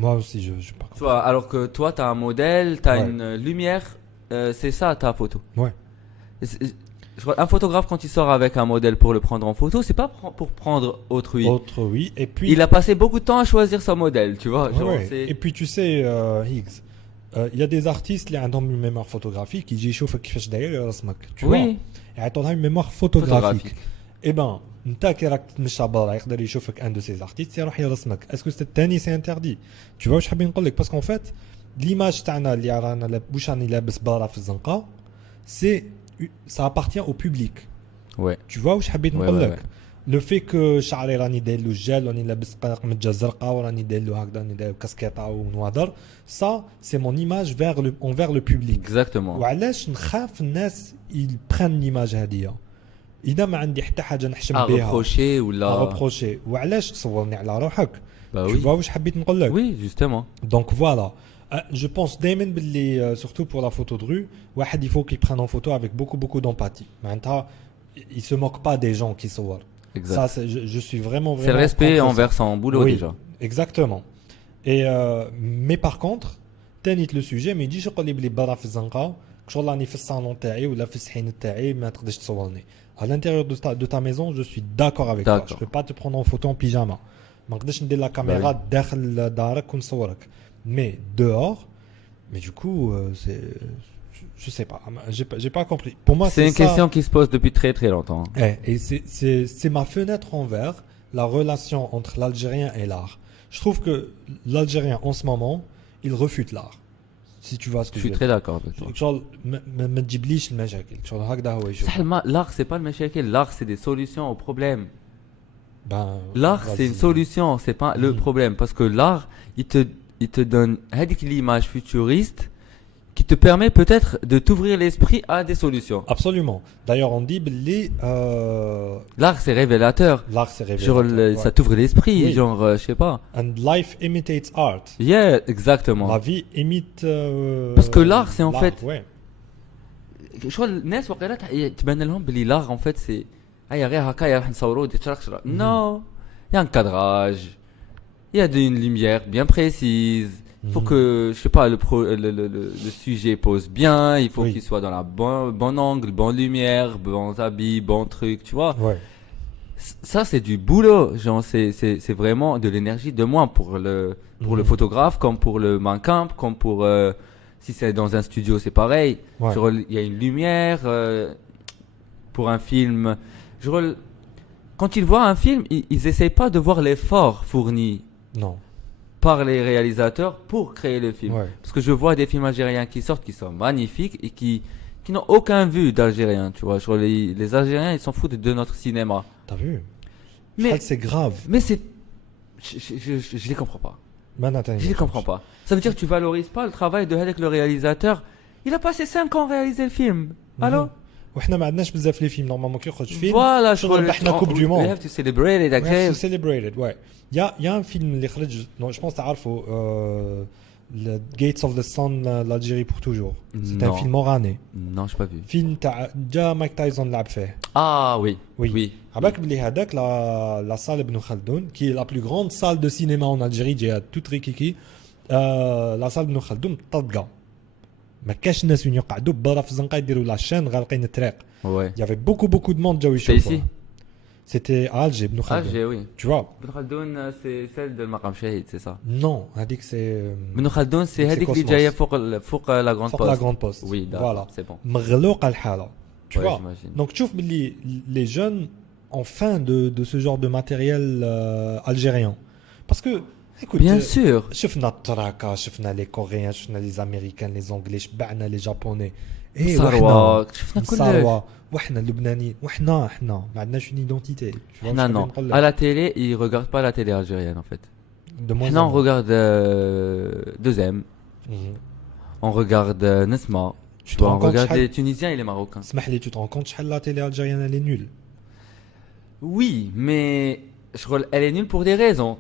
moi aussi je pas Tu vois, alors que toi tu as un modèle, tu as Ouais. une lumière, c'est ça ta photo. ouais Je crois, un photographe quand il sort avec un modèle pour le prendre en photo, c'est pas pour prendre autrui. autre oui et puis Il a passé beaucoup de temps à choisir son modèle, tu vois. Ouais, Genre, ouais. c'est... Et puis tu sais Higgs il y a des artistes qui ont une mémoire photographique qui يشوفك كيفاش داير رسمك tu vois Oui, يعطونها une mémoire photographique photographique. et ben انت كي راك تمشى برا يقدر يشوفك ان دو سي ارتيست يروح يرسمك اسكو سي الثاني سي انتردي tu vois واش حابين نقول لك باسكو ان فيت ليماج تاعنا اللي رانا واش راني لابس برا في الزنقه سي ça appartient au public Ouais. tu vois واش حبيت Ouais, نقول ouais, لك لو في كو شعري راني داير له الجل راني لابس قمجه زرقاء وراني داير له هكذا راني داير كاسكيطه ونوادر ça c'est mon image envers le public Exactement. وعلاش نخاف الناس يبران ليماج هذه اذا ما عندي حتى حاجه نحشم À بها reprocher ou là. ريبروشي وعلاش تصورني على روحك Bah tu oui. vois واش حبيت نقول لك Oui, justement. donc voilà je pense دائما باللي surtout pour la photo de rue واحد il faut qu'il prenne en photo avec beaucoup d'empathie معناتها il se moque pas des gens qui صور Exact. ça je suis vraiment C'est le respect contre ça. envers son boulot Oui, déjà. exactement et mais par contre ثاني لو سوجي ما يجيش يقول لي بلي برا في الزنقه شغل راني في الصالون تاعي ولا في السحين تاعي ما تقدرش تصورني à l'intérieur de ta maison je suis d'accord avec toi je peux pas te prendre en photo en pyjama ما نقدرش ندير لا كاميرا داخل دارك ونصورك mais dehors mais du coup c'est je sais pas j'ai pas compris pour moi C'est une ça. question qui se pose depuis très longtemps. Et c'est ma fenêtre envers la relation entre l'Algérien et l'art. Je trouve que l'Algérien en ce moment, il refute l'art. Si tu vois ce que Je je suis veux très d'accord avec toi. dire. شغل ما تجيبليش المشاكل شغل هكذا هو يشوف. صح l'art c'est pas le مشاكل, l'art c'est des solutions aux problèmes. Ben, L'art vas-y. c'est une solution, c'est pas le problème parce que l'art il te donne هذيك l'image futuriste qui te permet peut-être de t'ouvrir l'esprit à des solutions. Absolument. D'ailleurs on dit باللي L'art c'est révélateur. l'art c'est Genre révélateur. ça t'ouvre l'esprit, Oui. genre je sais pas. And life imitates art. Yeah, exactement. La vie imite Parce que l'art, c'est en fait- ouais. شغل الناس وقيلا تبان لهم بلي l'art en fait c'est هيا غير هكا راح نصوروا دي تشرق non, il y a un cadrage, il y a une lumière bien précise. Il faut que, je sais pas, le sujet pose bien, il faut Oui. qu'il soit dans la bon angle, bonne lumière, bons habits, bon truc, tu vois. Ouais. Ça, c'est du boulot. Genre, c'est vraiment de l'énergie de moins pour le photographe, comme pour le mannequin, comme pour, si c'est dans un studio, c'est pareil. Ouais. Genre, il y a une lumière, pour un film. Genre, quand ils voient un film, ils essayent pas de voir l'effort fourni Non. par les réalisateurs pour créer le film. Ouais. Parce que je vois des films algériens qui sortent qui sont magnifiques et qui n'ont aucun vu d'algérien, tu vois. Genre les Algériens, ils s'en foutent de notre cinéma. T'as vu? Mais, C'est grave. mais c'est... Je les comprends pas. Je les comprends pas. Ça veut dire que tu valorises pas le travail de Halek, le réalisateur. Il a passé 5 ans à réaliser le film. Alors وحنا ما عندناش بزاف لي فيلم نورمالمون كي يخرج فيلم Voilà, شغل ربحنا كوب دو we موند. have to celebrate it, We have to okay. celebrate it, ouais. Il y a un film اللي خرج جو بونس تعرفوا le Gates of the Sun l'Algérie pour toujours. C'est un Non. film oranais. Non, j'ai pas vu. فيلم تاع جا مايك تايسون لعب فيه. Ah oui, Oui. oui. عباك بلي هذاك la salle Ibn Khaldoun qui est la plus grande salle de cinéma en Algérie جايه toute rikiki. La salle Ibn Khaldoun طادقه. ما كاش الناس وين يقعدوا برا في الزنقه يديروا لاشين غالقين الطريق. Ouais. Il y avait beaucoup de monde جاو C'est يشوفوا. ici. C'était à Alger Ibn Ah, Khaldoun. j'ai, oui. Tu vois? Ibn Khaldoun, c'est celle de Maqam Shahid, c'est ça. Non, هذيك c'est Ibn Khaldoun, c'est C'est هذيك اللي Cosmos. جايه فوق la grande فوق la poste. grande poste. Oui, d'accord, Voilà. c'est bon. مغلوقه الحاله. Tu Ouais, vois? j'imagine. Donc tu vois les jeunes ont faim de ce genre de matériel algérien. Parce que écoute, Bien sûr. شفنا التراكا شفنا les coréens شفنا les américains les anglais شبعنا les japonais. ايه ثروة شفنا كل ثروة وحنا اللبنانيين وحنا ما عندناش une identité. Tu vois Non, ce que non. je veux dire? À la télé, ils regardent pas la télé algérienne en fait. De moins Maintenant, en on moins. regarde 2M, Mhm. on regarde Nesma, Tu te tu vois, rends on compte regarde شحال- les Tunisiens et les Marocains. اسمح لي tu te rends compte شحال la télé algérienne elle est nulle. Oui, mais elle est nulle pour des raisons.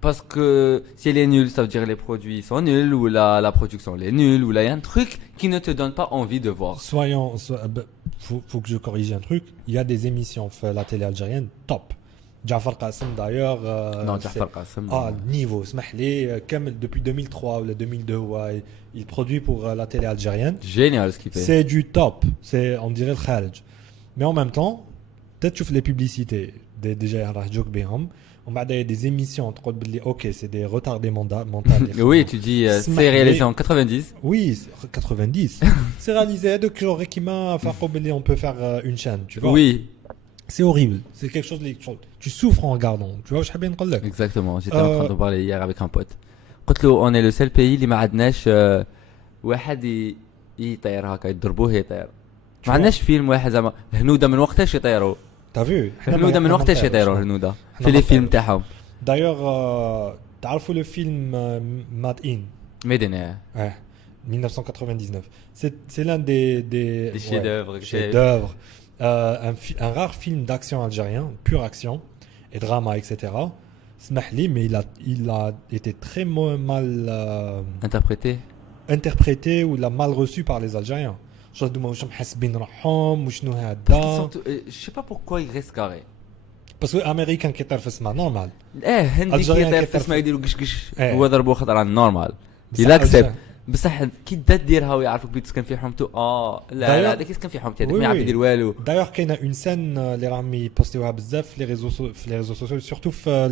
Parce que si elle est nulle, ça veut dire les produits sont nuls, ou la production elle est nulle, ou là il y a un truc qui ne te donne pas envie de voir. Faut que je corrige un truc. Il y a des émissions fait la télé algérienne top. Jafar Qasim d'ailleurs. Non, c'est- Jafar Qasim. Ah, niveau, اسمح لي, كامل depuis 2003 ou 2002, ouais, il produit pour la télé algérienne. Génial ce qu'il fait. C'est du top. C'est, on dirait le kharj. Mais en même temps, peut-être tu fais les publicités. Déjà, on a des émissions. Ok, c'est des retardés mentaux. Oui, tu dis c'est réalisé en 90. Oui, 90. C'est réalisé de genre qui m'a fait on peut faire une chaîne, tu vois. Oui, C'est horrible. C'est quelque chose tu souffres en regardant. Tu vois, je sais bien quoi dire. exactement. J'étais en train de parler hier avec un pote. قلت له on est le seul pays اللي ما عندناش واحد يطير هكا يضربوه يطير. ما عندناش فيلم واحد زعما هنوده من وقتاش يطيروا. T'as vu? هنوده من وقتاش يطيروا هنوده في لي فيلم تاعهم. D'ailleurs, تعرفوا le film Mad In? ميدينا. Ouais, 1999. C'est l'un des chefs-d'œuvre. Chefs-d'œuvre. Un rare film d'action algérien, pure action et drama, etc. اسمح لي, mais il a été très mal interprété ou l'a mal reçu par les Algériens. Je me demande محسبين روحهم وشنو هذا. Je sais pas pourquoi il reste carré. Parce que américain qui يطير في السماء normal. هندي كي Algérien يطير كيطير في السماء يديروا قش إيه. هو ضربوه خطر على النورمال. بصح il accepte. Algérien. بصح كي تبدا ديرها ويعرفوك بيت كان في حومته لا D'ailleurs- هذاك كان في حومتي هذاك Oui, ما يعرف oui. يدير والو. D'ailleurs, كاينه une scène اللي راهم يبوستيوها بزاف في les réseaux sociaux, surtout في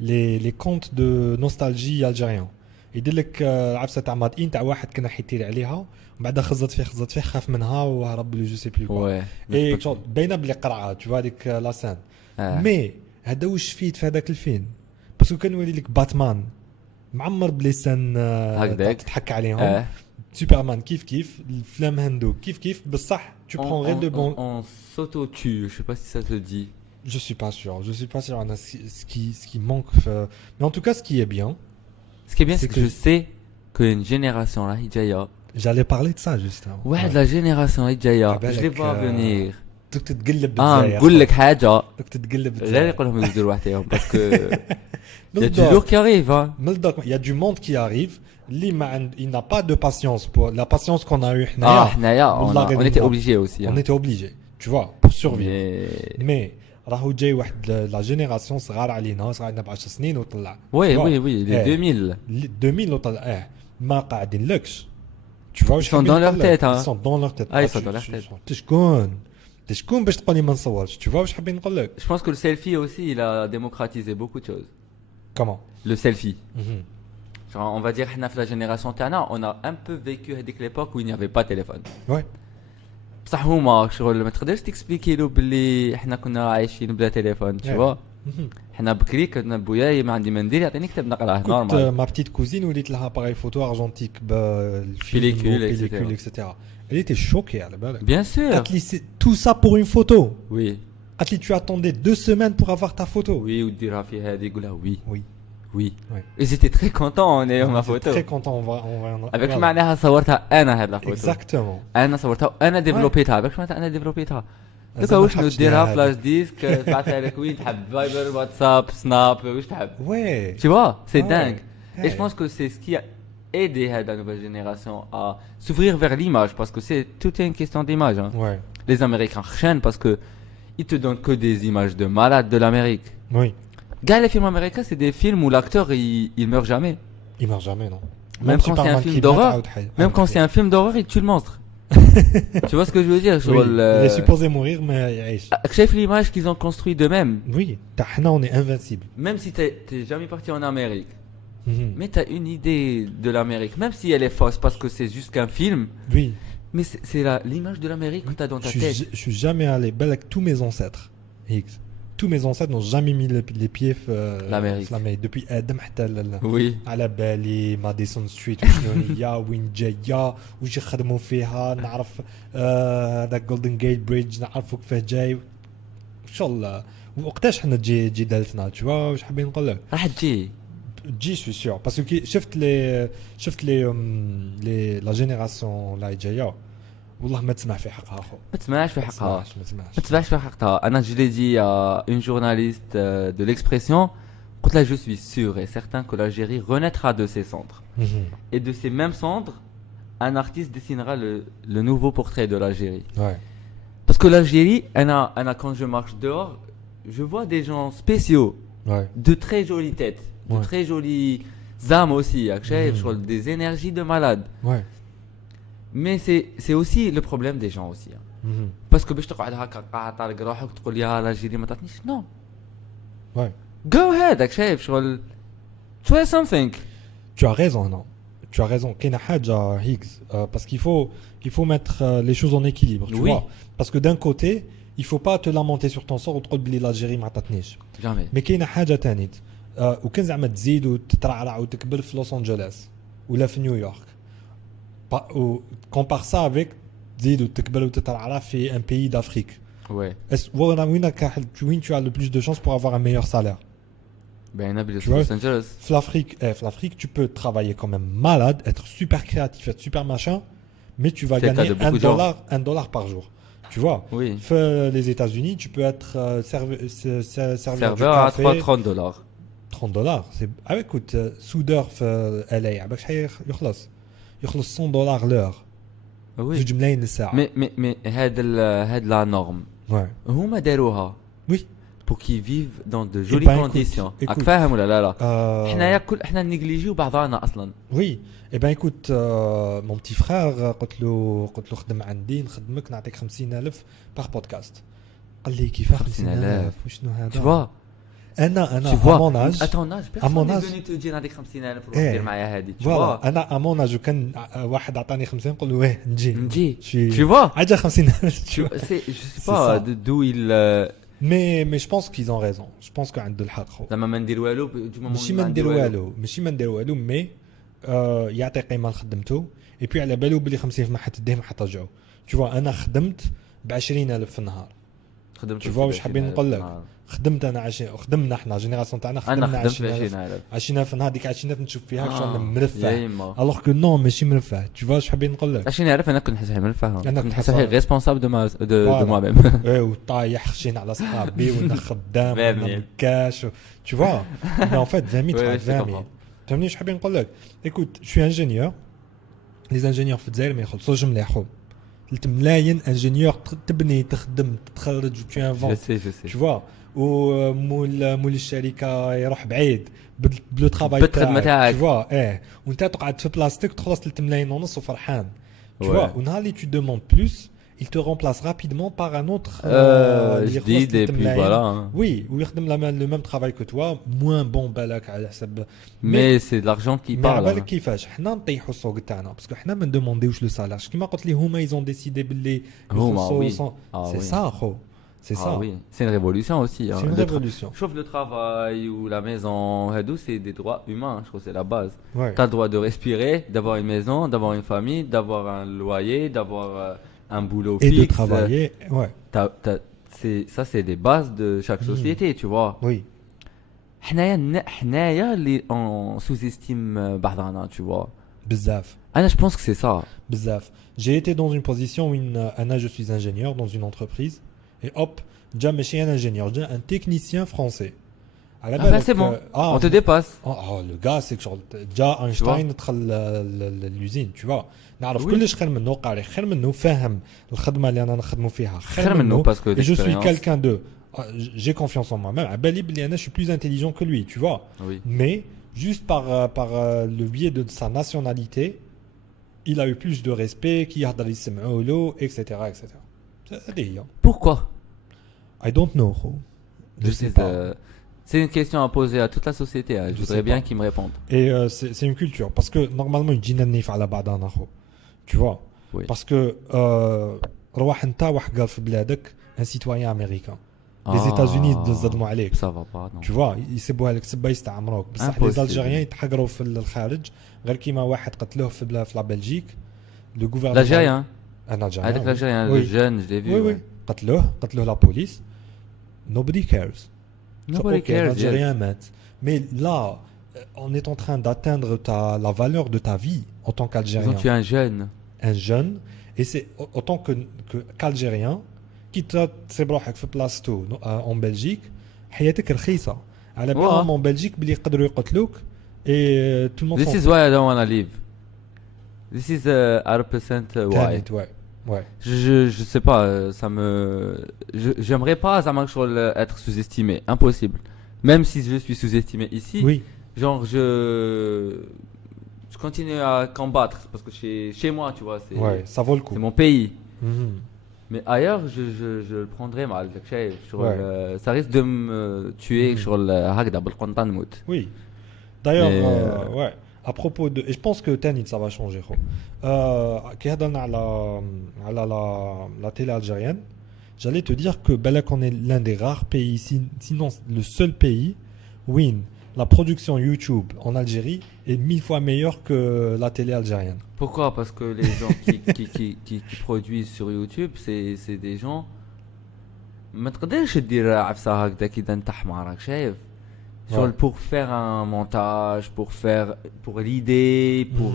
les comptes de nostalgie algérien. يدير لك العفسه تاع مات ان تاع واحد كنا حيطير عليها ومن بعد خزت فيه خاف منها وهرب له جو سي بلو كوا. اي باينه بلي قرعه تو هذيك لا سان. مي هذا واش فيت في هذاك الفيلم باسكو كان يولي لك باتمان معمر بلي سان هكذاك. تضحك عليهم. سوبرمان كيف الفلام هندو كيف بصح tu prends rien de bon. On s'auto-tue, je sais pas si ça te dit. Je suis pas sûr on a ce qui manque mais en tout cas ce qui est bien. Ce qui est bien, C'est c'est que je sais qu'une génération là, Hidjaya, J'allais parler de ça justement. ouais, de la génération Hidjaya, Ah ben, je les vois venir. دوك تتقلب نقول لك حاجة دوك تتقلب غير يقول لهم يديروا وحدهم parce que il y a du بالضبط. lourd qui arrive hein. il y a du monde qui arrive اللي ما عند il n'a pas de patience pour la patience qu'on a eu Ah, حنايا. حنايا on était غير obligés aussi. on hein. était obligé tu vois pour survivre. Mais mais راهو جاي واحد لا جينيراسيون صغار علينا صغار لنا ب 10 سنين وطلع. oui, Tu vois. oui, les Eh. 2000. 2000 وطلع ما قاعدين لكش. Tu vois, Ils sont dans leur tête, hein. Ils sont dans leur tête. Ah, ils sont dans leur tête. تشكون باش تقول لي ما نصورش. Tu vois واش حابين نقول لك؟ Je pense que le selfie aussi, il a démocratisé beaucoup de choses. Comment? Le selfie. Mhm. Genre, on va dire حنا في la génération تاعنا, on a un peu vécu هذيك l'époque où il n'y avait pas de téléphone. Ouais. بصح هما شغل ما تقدرش تكسبليكي له باللي حنا كنا عايشين بلا تليفون tu vois. Mhm. حنا بكري كنا بوياي ما عندي ما ندير يعطيني كتاب نقراه Écoute, نورمال. ma petite cousine وليت لها appareil photo argentique Pellicule, pellicule, etc. Elle était choquée على بالك. Bien sûr. قالت لي c'est tout ça pour une photo. Oui. قالت لي tu attendais 2 semaines pour avoir ta photo. Oui وديرها في هذه يقولها oui. Oui. Oui. Ouais. Et j'étais très content en ayant ma J'étais photo. très content, Avec voilà. معناها صورتها أنا هاد la photo. Exactement. أنا صورتها وأنا ديفلوبيتها. avec معناتها أنا ديفلوبيتها. دوكا زعما واش حبش نديرها ليها فلاش هذه. ديسك تبعثها لك وين تحب فايبر واتساب سناب واش تحب. Ouais. Tu vois, c'est Ouais. dingue. Et je Ouais. pense que c'est ce qui a aidé la nouvelle génération à s'ouvrir vers l'image parce que c'est tout est une question d'image. Hein. Ouais. Les Américains chaînent parce que ils te donnent que des images de malades de l'Amérique. Oui. Gars, les films américains, c'est des films où l'acteur il meurt jamais. Il meurt jamais, non. Même quand c'est un film d'horreur, même quand c'est un film d'horreur, il tue le monstre. Tu vois ce que je veux dire sur Oui. le... Il est supposé mourir, mais يعيش. Chef l'image qu'ils ont construit d'eux-mêmes. Oui. حنا on est invincible. Même si t'es jamais parti en Amérique, Mhm. mais t'as une idée de l'Amérique, même si elle est fausse parce que c'est juste qu'un film. Oui. Mais c'est l'image de l'Amérique que t'as dans ta tête. Je suis jamais allé. Avec tous mes ancêtres. X. Tous mes ancêtres n'ont jamais mis les pieds l'Amérique. Depuis Adam حتى Oui. على بالي ماديسون ستريت وشنو هي وين جايه واش يخدموا فيها نعرف هذاك جولدن جيت بريدج نعرفوا كيفاه جاي ان شاء الله وقتاش حنا تجي دالتنا تشوا واش حابين نقول لك راح تجي. جي سو سيور باسكو كي شفت لي لا جينيراسيون لا جايه والله ما تسمع في حقها اخو ما تسمعش في حقها. ما تسمعش ما تسمعش في حقها. أنا je l'ai dit à une journaliste de l'Expression. قلت لها je suis sûr et certain que l'Algérie renaîtra de ses cendres. Et de ces mêmes cendres, un artiste dessinera le nouveau portrait de l'Algérie. ouais Parce que l'Algérie, quand je marche dehors, je vois des gens spéciaux, ouais de très jolies têtes, de Ouais. très jolies âmes aussi, des énergies de malades. ouais Mais c'est aussi le problème des gens aussi. Hein. Parce que باش تقعد هكا قاعد على روحك وتقول يا الجيري ما تعطنيش. Non. ouais Go ahead, شايف شغل. Try something. Tu as raison, non. Tu as raison. كاينه حاجه هيك parce qu'il faut mettre les choses en équilibre, tu Oui. vois. Parce que d'un côté, il faut pas te lamenter sur ton sort وتقول بلي l'Algérie ما عطاتنيش. Jamais. Mais كاينه حاجه ثانيه وكان زعما تزيد وتترعرع وتكبر في لوس انجلوس ولا في نيويورك. compare ça avec تزيد وتكبر وتترعرع في un pays d'Afrique. Ouais. وين tu as le plus de chances pour avoir un meilleur salaire. Ben Nabil, Tu vois, Los Angeles. L'Afrique, tu peux travailler quand même malade, être super créatif, être super machin, mais tu vas C'est le cas gagner de beaucoup de gens. $1 par jour. Tu vois, Oui. les États-Unis, tu peux être serveur du Serveur à café. $30. $30. C'est écoute, soudeur في LA عباك شحال يخلص $100 l'heure. Oui. زوج ملايين للساعة. Mais هاد la norme. Ouais. هما داروها. Oui. Pour qu'ils vivent dans de jolies ben, conditions. écoute. راك فاهم ولا لا لا؟ Euh, احنا نيجليجيو بعضنا اصلا. Oui, eh ben écoute, mon petit frère, قلت له خدم عندي نخدمك نعطيك 50,000 par podcast. قال لي كيف 50,000 وشنو هذا؟ Tu vois? أنا Tu à vois? mon âge. À ton âge, À mon personne n'est âge. venu te dire نعطيك 50,000 روح إيه. دير معايا هذه. Tu Voilà, vois? أنا à mon âge كان واحد عطاني 50 نقول له واه نجي. نجي. Tu Tu vois? عجا 50,000. Je sais C'est pas ça. d'où il Mais je pense qu'ils ont raison. Je pense qu'عنده الحق خو. زعما ما ندير والو du moment ماشي où ما ندير والو. والو ماشي ما ندير والو مي يعطي قيمه لخدمته اي بي على بالو بلي 50 ما حتديه ما حترجعو تشوف انا خدمت ب 20,000 في النهار خدمت Tu vois واش حابين نقول لك خدمت انا خدمنا احنا جينيراسيون تاعنا انا خدمنا خدمت 20,000 20,000 في النهار ديك 20,000 نشوف فيها شغل يا مرفه يما الوغ كو نو ماشي مرفه تشوف واش حابين نقول لك عشان نعرف انا كنت نحس حمل فاهم أنا كنت كنت نحس حاسس- ريسبونسابل دو موا ميم ايه وطايح خشين على صحابي وانا خدام وانا 20,000. مكاش tu vois mais en fait 20,000 Ouais, je 20,000 comprends. فهمني واش حابين نقول لك écoute je suis ingénieur les ingénieurs في الجزائر ما يخلصوش مليح خو 3 ملايين انجينيور تبني تخدم تخرج و tu je inventes sais tu vois ومول الشركه يروح بعيد بلو ترافاي بالخدمة تاعك. tu vois ايه وانت تقعد في بلاستيك تخلص 3 ملايين ونص وفرحان tu Ouais. vois ونهار اللي tu demandes plus il te remplace rapidement par un autre اللي يخلص جديد 3 et puis ملايين. voilà Oui, ويخدم le même travail que toi, moins bon بالك على حسب mais c'est de l'argent qui ما parle بالك كيفاش حنا نطيحوا السوق تاعنا باسكو حنا ما ندومونديوش لو سالير كيما قلت لي هما ils ont décidé باللي هما يخلصوا oui. cent- Ah c'est oui. ça خو c'est ça Ah oui, c'est une révolution aussi. Hein. c'est une Le révolution Sauf le travail ou la maison, hadou, c'est des droits humains, je trouve que c'est la base. ouais Tu as le droit de respirer, d'avoir une maison, d'avoir une famille, d'avoir un loyer, d'avoir un boulot et fixe. de travailler ouais Ça, c'est des bases de chaque société, tu vois. oui حنايا اللي on sous-estime بعضنا tu vois. بزاف Je pense que c'est ça. بزاف. J'ai été dans une position où Anna, je suis ingénieur dans une entreprise et hop, déjà mais chez un ingénieur, déjà un technicien français. À la Ah bah c'est bon, on te dépasse. Le gars c'est que genre déjà Einstein دخل l'usine, tu vois. نعرف كلش خير منه قاري خير منه فاهم الخدمه اللي انا نخدمو فيها خير منه parce que je suis quelqu'un de j'ai confiance en moi-même. À بالي بلي انا je suis plus intelligent que lui, tu vois. Oui. Mais juste par le biais de sa nationalité, il a eu plus de respect qui يهضر يسمعوا له etc etc. هذه هي. Pourquoi? I don't know. Je sais pas. C'est une question à poser à toute la société. Je voudrais bien qu'ils me répondent. Et c'est une culture parce que normalement يجينا نيف على بعضنا خو. Tu vois. Oui. Parce que روح انت واحد قال في بلادك un citoyen américain. Les États-Unis تظلموا عليك. Ça va pas non. Tu vois, يسبوها لك سبه يستعمروك بصح les Algériens يتحقروا في الخارج غير كيما واحد قتلوه في لا بلجيك. Le gouvernement L'Algérien. Un Algérien. Avec l'Algérien, Oui. le jeune, je l'ai vu. Oui, oui. قتلوه la police. Nobody cares. Nobody cares. L'Algérien mate. Mais là, on est en train d'atteindre la valeur de ta vie en tant qu'Algérien. Ils ont tué un jeune. Un jeune. Et c'est autant qu'Algérien qui تصيب روحك في بلاصتو en Belgique حياتك رخيصة. على بالهم en Belgique بلي يقدروا يقتلوك et tout le monde. This is why I don't want to live. This is 100% why. Ouais. Je sais pas, ça me. J'aimerais pas être sous-estimé, impossible. Même si je suis sous-estimé ici, oui. Genre je continue à combattre parce que chez moi, tu vois, ça vaut le coup. C'est mon pays. Mm-hmm. Mais ailleurs, je le prendrais mal. Ça risque de me tuer sur le Hagda, بالقنطنموت. Oui. D'ailleurs, ouais. À propos de, et je pense que Tanit ça va changer. Qui a donné à la télé algérienne, j'allais te dire que Balak on est l'un des rares pays, sinon le seul pays où la production YouTube en Algérie est 1000 fois meilleure que la télé algérienne. Pourquoi? Parce que les gens qui produisent sur YouTube, c'est des gens. ما تقدرش تدير عفسة هكذا كذا انت حمارك شايف. Pour faire un montage, pour l'idée, pour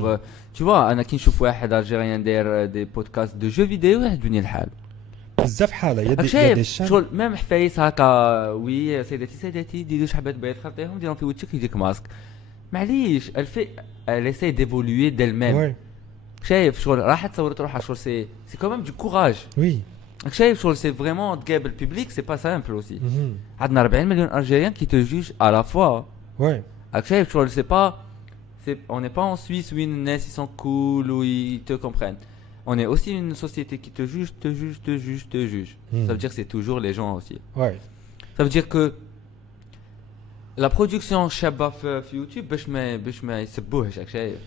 tu vois, انا كي نشوف واحد algérien داير des podcasts de jeux vidéo يعجبني الحال. بزاف حاله يا دي شغل ميم حفايس هكا وي سيداتي ديروا حبات بيض خلطيهم ديرهم في وجهك يجيك ماسك. معليش elle essaie d'évoluer d'elle-même. شايف شغل راح تصور روحها شغل سي quand même du courage. Oui. شايف شغل c'est vraiment تقابل public, c'est pas simple aussi. عندنا 40 مليون Algériens qui te jugent à la fois. Ouais. شايف شغل on n'est pas en Suisse où ils sont cool, où ils te comprennent. On est aussi une société qui te juge. Ça veut dire que c'est toujours les gens aussi. Ouais. Ça veut dire que la production شابة في YouTube باش ما يسبوهش شايف.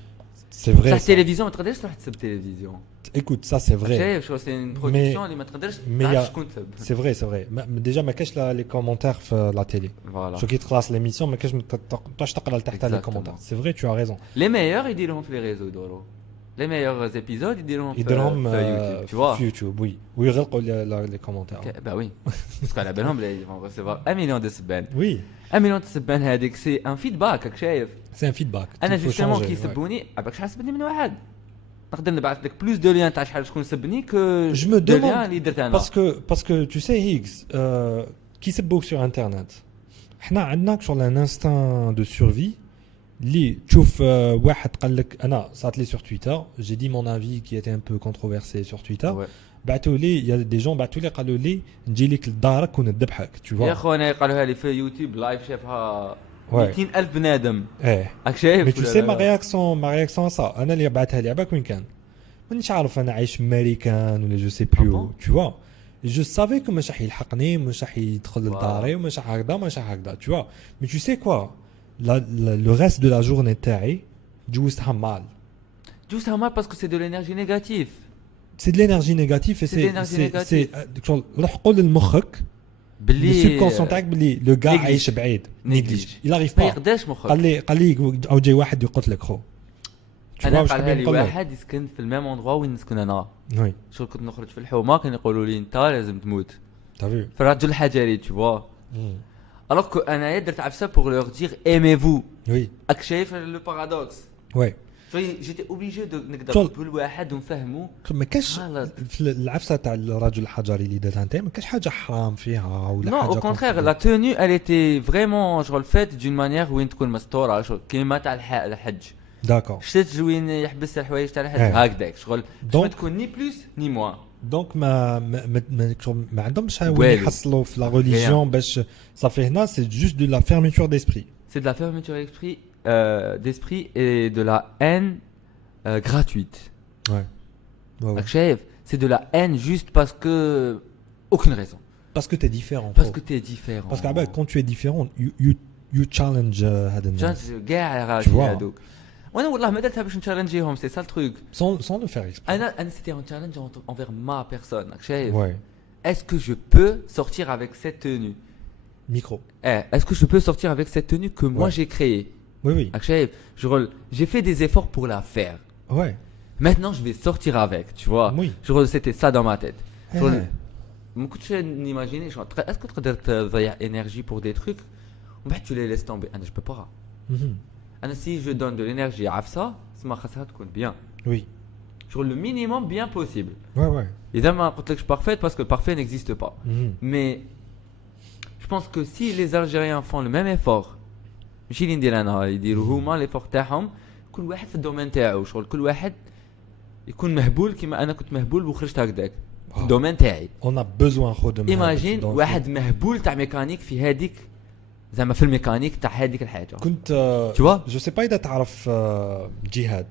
C'est vrai. La télévision ما تقدرش تروح تسب télévision. Écoute, ça c'est vrai. C'est une production اللي ما تقدرش تعرف شكون تسب. C'est vrai, c'est vrai. Déjà ما كاش les commentaires في la télé. Voilà. Je quitte classe l'émission ما كاش تقدرش تقرا لتحت les commentaires. C'est vrai, tu as raison. Les meilleurs يديرهم في les réseaux يدوروا. Les meilleurs épisodes يديرهم في YouTube, tu vois. في YouTube, oui. ويغلقوا les commentaires. Okay, bah oui. Parce qu'à la belle ils vont recevoir 1 million de سبان. Oui. 1 million de سبان هذيك c'est un feedback راك شايف. C'est un feedback. انا justement كي يسبوني عباك شحال سبني من واحد. نقدر نبعث لك بلوس دو ليان تاع شحال شكون سبني كو je me demande اللي درت انا. parce que tu sais Higgs كي يسبوك sur internet احنا عندنا شغل un instinct de survie اللي تشوف واحد قال لك انا صارت لي sur Twitter, j'ai dit mon avis qui était un peu controversé sur Twitter. بعثوا لي il y a des gens بعثوا لي قالوا لي نجي لك لدارك ونذبحك, tu vois. يا خونا قالوها لي في يوتيوب لايف شافها 200,000 بنادم. راك شايف. mais tu sais ma réaction à ça انا اللي بعثها لي عباك وين كان مانيش عارف انا عايش امريكان ولا جو سي بلو, tu vois. Je savais que مش راح يلحقني, مش راح يدخل لداري, ومش راح هكذا, tu vois. Mais tu sais quoi, le reste de la journée تاعي جوزتها مال parce que c'est de l'énergie négative. C'est de l'énergie négative et c'est روح قول لمخك باللي السبكونسيون تاعك باللي لو كاع عايش بعيد نيجليج il arrive pas. ما يقدرش مخك. قال لي او جاي واحد يقتلك خو. انا قال لي واحد يسكن في الميم اندروا وين نسكن انا. وي شغل كنت نخرج في الحومه كانوا يقولوا لي انت لازم تموت. تافي في الرجل الحجري tu vois. alors que انا درت عفسه pour leur dire aimez-vous. Oui, راك شايف le paradoxe. ouais. J'étais obligé de نقدر شغل- نقول لواحد ونفهمه. ما كاش غلط. في العفسه تاع الرجل الحجري اللي درتها انت ما كاش حاجه حرام فيها ولا Non, حاجه au contraire, contre- la tenue, elle était vraiment genre faite d'une manière وين تكون مستورة شغل كيما تاع الحج. داكور شتت وين يحبس الحوايج تاع الحج إيه. هكذاك شغل Donc- ما تكون ني بلوس ني موان. دونك ما عندهمش وين والو. يحصلوا في لا ريليجيون باش صافي هنا سي جوست دو لا فيرميتور ديسبري. C'est de la fermeture d'esprit et de la haine gratuite. Ouais. Ouais, ouais. راك شايف c'est de la haine juste parce que aucune raison. Parce que t'es différent. Parce Oh. que t'es différent. Parce que quand tu es différent, you challenge هذا الناس كاع Tu راجل vois. هذوك. وانا والله ما درتها باش نشالنجيهم سي سا التروك. sans le faire exprès. انا c'était un challenge envers ma personne راك شايف. Ouais. Est-ce que je peux sortir avec cette tenue? Micro. Est-ce que je peux sortir avec cette tenue que moi Ouais. j'ai créée? Oui, oui. راك شايف j'ai fait des efforts pour la faire. Ouais. Maintenant je vais sortir avec, tu vois. Oui. C'était ça dans ma tête. Eh, ما كنتش نيماجيني est-ce que تقدر تضيع énergie pour des trucs ومن بعد tu les laisses tomber. انا je peux pas. mhm. انا si je donne de l'énergie عفسه سما خاصها تكون bien. Oui. Sur le minimum bien possible. Ouais, ouais. إذا ما قلت لكش parfaite parce que parfait n'existe pas. Mhm. Mais je pense que si les Algériens font le même effort ماشي اللي ندير انا يديروا هما ليفور تاعهم كل واحد في الدومين تاعو شغل كل واحد يكون مهبول كيما انا كنت مهبول وخرجت هكذاك في الدومين تاعي. On a besoin خود من ايماجين واحد مهبول تاع ميكانيك في هذيك زعما في الميكانيك تاع هذيك الحاجه. كنت Tu vois? جو سي با اذا تعرف جهاد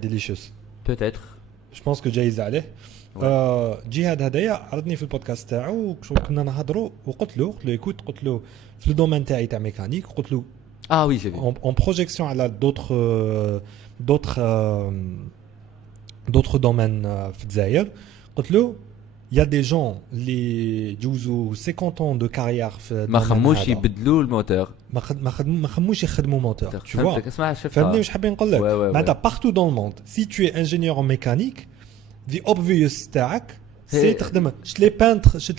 ديليشيوس. Peut-être. جو بونس كو جايز عليه. جهاد هدايا عرضني في البودكاست تاعو كنا نهضروا وقلت له ايكوت قلت له في الدومين تاعي تاع ميكانيك قلت له Ah oui, j'ai vu. en projection على d'autres domaines في الجزائر قلت له il y a des gens اللي جوزوا 50 ans de carrière في ما الdomaine خموش هذا. يبدلوا الموتور. ما خموش يخدموا موتور tu vois. فهمتك اسمع شفتها. فهمتني واش حابين نقول لك. Ouais, ouais, معناتها partout dans le monde si tu es ingénieur en mécanique the obvious تاعك سي تخدم شت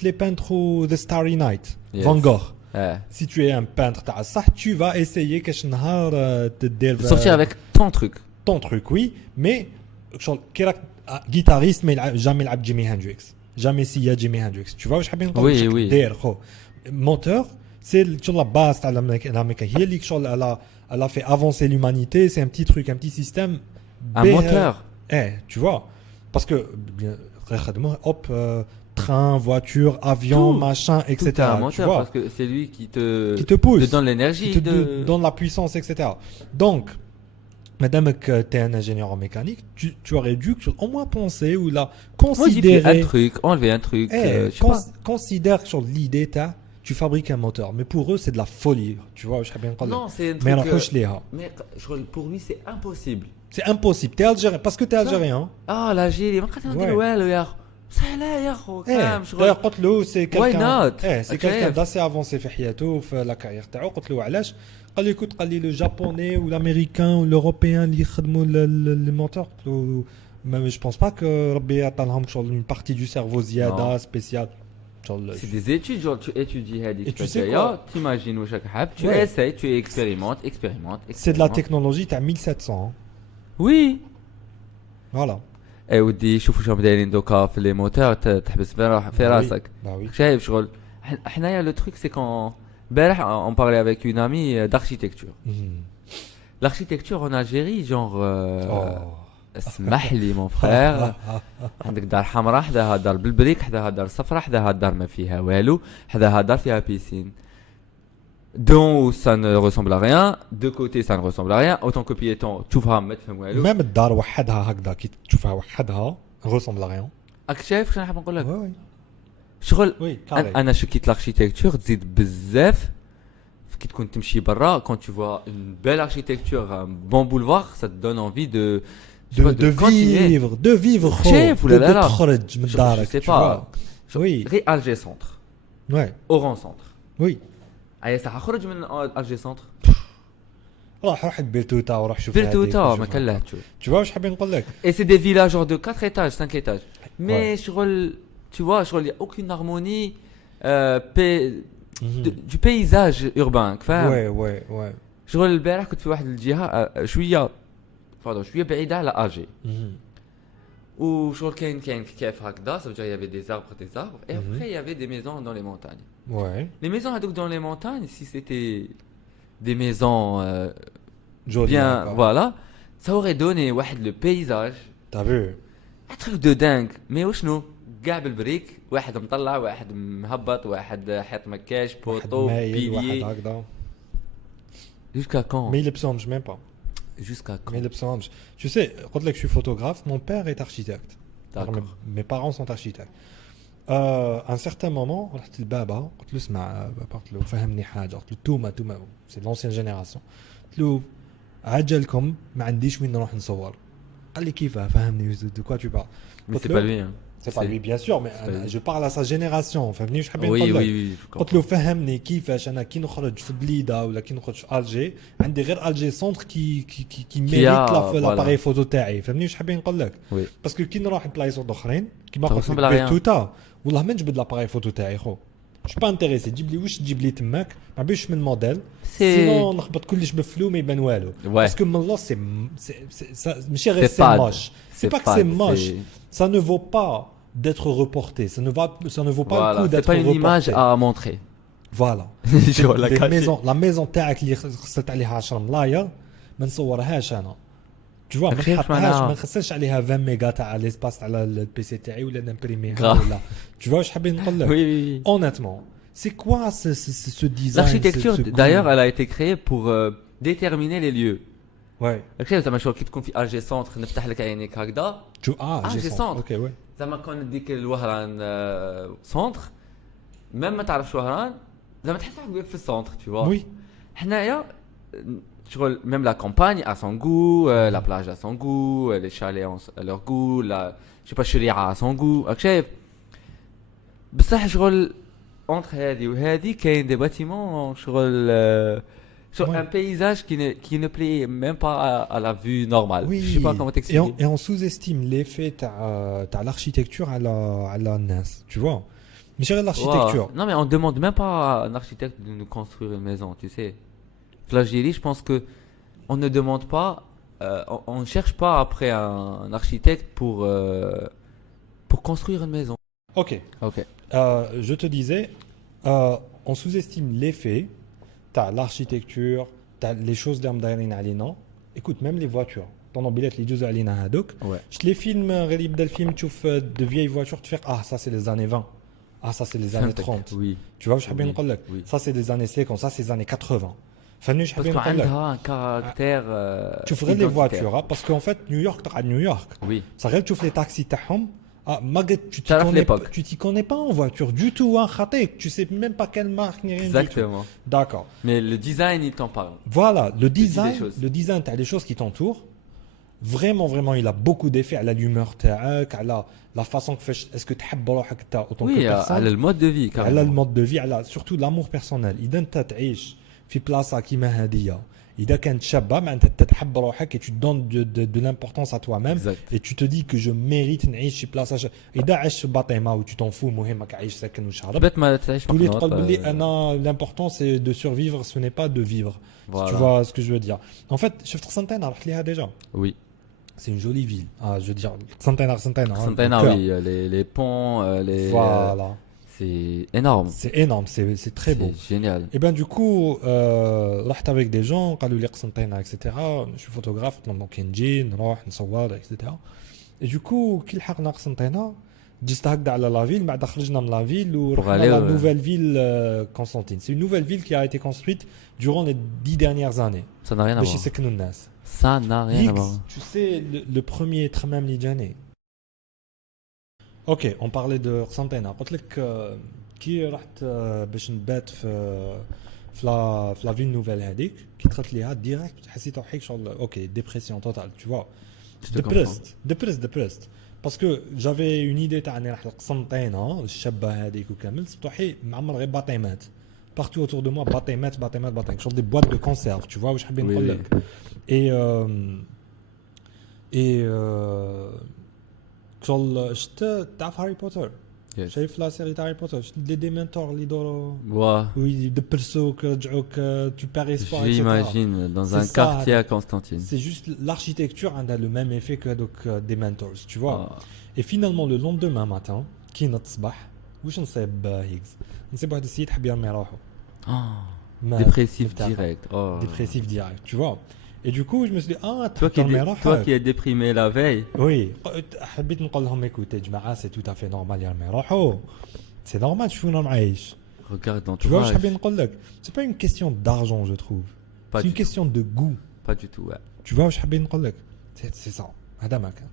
لي بانتر و The Starry Night Yes. فان غوغ. Ouais. Si tu es un peintre تاع الصح tu vas essayer كاش نهار تدير Sortir avec ton truc. ton truc oui mais شغل كي راك guitariste mais jamais يلعب جيمي هندريكس jamais سيا جيمي هندريكس tu vois واش حابين نقول Oui, لك oui. دير خو موتور سي شغل لا باز تاع الامريكا هي اللي شغل elle a fait avancer l'humanité c'est un petit truc un petit système Un moteur. tu vois parce que خدموه hop train voiture avion Tout. machin etc Tout a un tu moteur vois parce que c'est lui qui te pousse te donne l'énergie. qui te donne la puissance, etc. Donc, madame, que tu es un ingénieur en mécanique, tu aurais dû au moins penser ou la Modifier un considérer. truc, enlever un truc. Je sais pas. Considère sur l'idée, tu fabriques un moteur. Mais pour eux, c'est de la folie. Tu vois, je sais bien Non, c'est un Mais truc. alors, Mais pour lui, c'est impossible. c'est impossible. T'es algérien, parce que t'es algérien. Ah, l'Algérie, ما قدرت ندير Ouais. والو يا اخو. سهله يا اخو. كلام شغل. D'ailleurs, قلت له c'est quelqu'un. not? C'est quelqu'un كيف؟ d'assez avancé في حياته في لا كارير تاعو. قلت له علاش؟ قال لي écoute قال لي le japonais ou l'américain ou l'européen اللي يخدموا les moteurs. قلت له mais je pense pas que ربي يعطى لهم شغل une partie du cerveau زياده spécial. C'est des études, genre tu étudies هذيك. Et tu sais quoi? T'imagines واش راك حاب, tu Ouais. essayes, tu expérimentes. C'est de la technologie تاع 1700. Oui. Voilà. اي ودي شوفوا شلون دايرين دوكا في لي موتور تحبس في راسك. Bah oui. شايف شغل حنايا لو تروك سي كون امبارح on parlait avec une amie d'architecture. L'architecture en Algérie genre اسمح لي مون فرير عندك دار حمراء حداها دار بالبريك حداها دار صفراء حداها دار ما فيها والو حداها دار فيها بيسين. D'en haut ça ne ressemble à rien, de côté ça ne ressemble à rien, autant que piéton تشوفها ما تفهم والو. Même الدار وحدها هكذا كي تشوفها وحدها ressemble à rien. راك شايف شنو حاب نقول لك؟ Ouais, شغل oui, carré. انا شكيت لاركتيكتور تزيد بزاف كي تكون تمشي برا quand tu vois une belle architecture un bon boulevard ça te donne envie de de vivre شايف ولا لا؟ تخرج من دارك je sais tu pas. vois. Oui, غير الجي سونتر ouais, اوران سونتر oui. اي صح خرج من الجي سونتر روح بيرتوتا وروح شوف فيرتوتا ما كان له تشوف. tu vois واش حابين نقول لك. Et c'est des villages genre de 4 étages, 5 étages. Mais Ouais. شغل tu vois, il n'y a aucune harmonie. du paysage urbain فاهم. ouais. شغل البارح كنت في واحد الجهه شويه شويه بعيده على الجي وشغل كاين كيف هكذا ça veut dire il y avait des arbres et après il y avait des maisons dans les montagnes. Ouais. Les maisons هذوك dans les montagnes si c'était des maisons Joli, bien d'accord. voilà ça aurait donné واحد le paysage T'as vu? un truc de dingue mais وشنو كاع بالبريك واحد مطلع واحد مهبط واحد حيط مكاش بوطو مايل واحد بيلي هكذا. jusqu'à quand Mais il يلبسهمش même pas. jusqu'à Mais quand il يلبسهمش. Tu sais, قلت لك je suis photographe, mon père est architecte. Alors, d'accord mes parents sont architectes. À un certain moment, رحت لبابا قلت له اسمع قلت له فهمني حاجه قلت له توما سي لونسيان جينيراسيون قلت له عجلكم ما عنديش وين نروح نصور قال لي كيف فهمني دو كوا تو بار mais c'est pas lui hein. C'est pas lui bien sûr mais je parle à sa génération فهمني واش حابين oui نقول لك oui je قلت له فهمني كيفاش انا كي نخرج في بليده ولا كي نخرج في الجي عندي غير الجي سونتر كي ميريت لاباري فوتو تاعي فهمني واش حابين نقول لك oui باسكو كي نروح لبلايص اخرين كيما Ça قلت ressemble à rien. لك توتا والله ما نجبد لاباري فوتو تاعي خو مش با انتريسي تجيب لي واش تجيب لي تماك ما بيش من موديل سينو نخبط كلش بفلو ما يبان والو باسكو من الله سي ماشي غير سي موش سي با كو سي موش ça ne vaut pas d'être reporté ça ne vaut pas le coup c'est d'être pas une image reporté à montrer voilà la maison تاعك اللي خسرت عليها 10 ملاير ما نصورهاش انا tu vois ما نخسرش عليها 20 ميجا تاع ليسباس على البي سي تاعي ولا نمبريميها ولا tu vois واش حابين نقول لك oui honnêtement c'est quoi ce design l'architecture d'ailleurs elle a été créée pour déterminer les lieux ouais اكيد زعما شغل كي تكون في الجي سونتر نفتح لك عينيك هكذا tu j'ai centre اوكي ouais زعما كون ديك الوهران سونتر ميم ما تعرفش وهران زعما تحس روحك في السونتر tu vois oui حنايا شغل même la campagne a son goût la plage a son goût les chalets ont leur goût la je sais pas الشريعة a son goût راك شايف بصح شغل entre هذه وهذه كاين دي باتيمون شغل sur un paysage qui ne plaît même pas à la vue normale. Oui. Je sais pas comment t'expliquer. Et on sous-estime l'effet t'as l'architecture à la NAS, tu vois. Mais c'est l'architecture. Wow. Non mais on demande même pas à un architecte de nous construire une maison, tu sais. L'Algérie, je pense que on ne demande pas, on ne cherche pas après un architecte pour construire une maison. Ok. Ok. Je te disais, on sous-estime l'effet. T'as l'architecture, t'as les choses d'armes d'aérien alina. Écoute, même les voitures. Pendant billet, les jeux alina hadouk. Ouais. Je les films, relib del film, tu fais de vieilles voitures, tu fais ah ça c'est les années 20. Ah ça c'est les années 30. Oui. Tu vois, je حابين نقول لك. Oui. Ça c'est des années 50, ça c'est les années 80. فهمني واش Parce حابين نقول لك. qu'elle a un caractère. تشوف غير les voitures parce qu'en fait نيويورك تقعد نيويورك. Oui. Ça غير تشوف les taxis تاعهم. Ah, Margaret, tu t'y connais pas en voiture du tout, hein, khatek. Tu sais même pas quelle marque ni rien du tout. Exactement. D'accord. Mais le design, il t'en parle. Voilà, le design, t'as les choses qui t'entourent. Vraiment, il a beaucoup d'effets à l'humeur تاعك, à la façon que fait. Est-ce que tu aimes روحك انت autant que personne? على المود دو في على المود دو في, على surtout l'amour personnel. إذا أنت تعيش في بلاصة كيما هذه, إذا كانت شابة معناتها تحب روحك et tu donnes de l'importance à toi-même exact. et tu te dis que je mérite نعيش في بلاصة إذا عشت في باطمة و tu t'en fous المهم راك عايش ساكن وشهرب بيت ما تعيش تولي تقول بلي أنا l'important c'est de survivre ce n'est pas de vivre. Voilà. Tu vois ce que je veux dire. En fait شفت قسنطينة رحت ليها déjà. Oui. C'est une jolie ville. Ah, je veux dire قسنطينة oui, les ponts les voilà. C'est énorme. C'est énorme, c'est très beau. C'est génial. Et ben du coup, رحت avec des gens, قالوا لي قسنطينة, etc. Je suis photographe, donc نجي نروح نصور, etc. Et du coup, كي لحقنا قسنطينة, جست هكذا على la ville, بعد خرجنا من la ville ورحنا la nouvelle ville Constantine. C'est une nouvelle ville qui a été construite durant les 10 dernières années. Ça n'a rien à باش voir. يسكنوا الناس. Ça n'a rien à voir. Tu sais, le premier ترمام اللي جاني. Ok, on parlait de قسنطينة. قلت لك كي رحت باش نبات في لا فيل نوفيل هذيك كي دخلت ليها ديريكت حسيت روحي شغل اوكي ديبرسيون توتال tu vois. depressed parce que j'avais une idée تاع اني راح لقسنطينة الشابة هذيك وكامل صبحي معمر غير باطيمات partout autour de moi باطيمات شغل des boîtes de conserve tu vois واش حابين نقول لك. et شغل شفت تعرف هاري بوتر. Yes. شايف لا سيري تاع هاري بوتر لي ديمنتور اللي يدوروا Ouais, ويدبرسوك يرجعوك tu perds espoir etc. j'imagine, dans un C'est ça, quartier à Constantine. C'est juste l'architecture a le même effet que donc des mentors, tu vois. Ah. Et finalement le lendemain matin كي نط الصباح واش نصيب هيجز نصيب واحد السيد حب يرمي روحه Ah, ما- dépressif مفتاح. direct. Oh. dépressif direct, tu vois. Et du coup je me suis dit ah Toi qui, ترمي toi روحك qui es déprimé la veille. Oui, حبيت نقول لهم écoutez جماعه c'est tout à fait normal يرمي روحه. C'est normal شوفونا معايش. Regarde Tu vois واش l'entourage. حابين نقول لك c'est pas une question d'argent je trouve. Pas C'est une du question de goût. Pas du tout, ouais. Tu vois واش حابين نقول لك c'est ça هذا ما كان.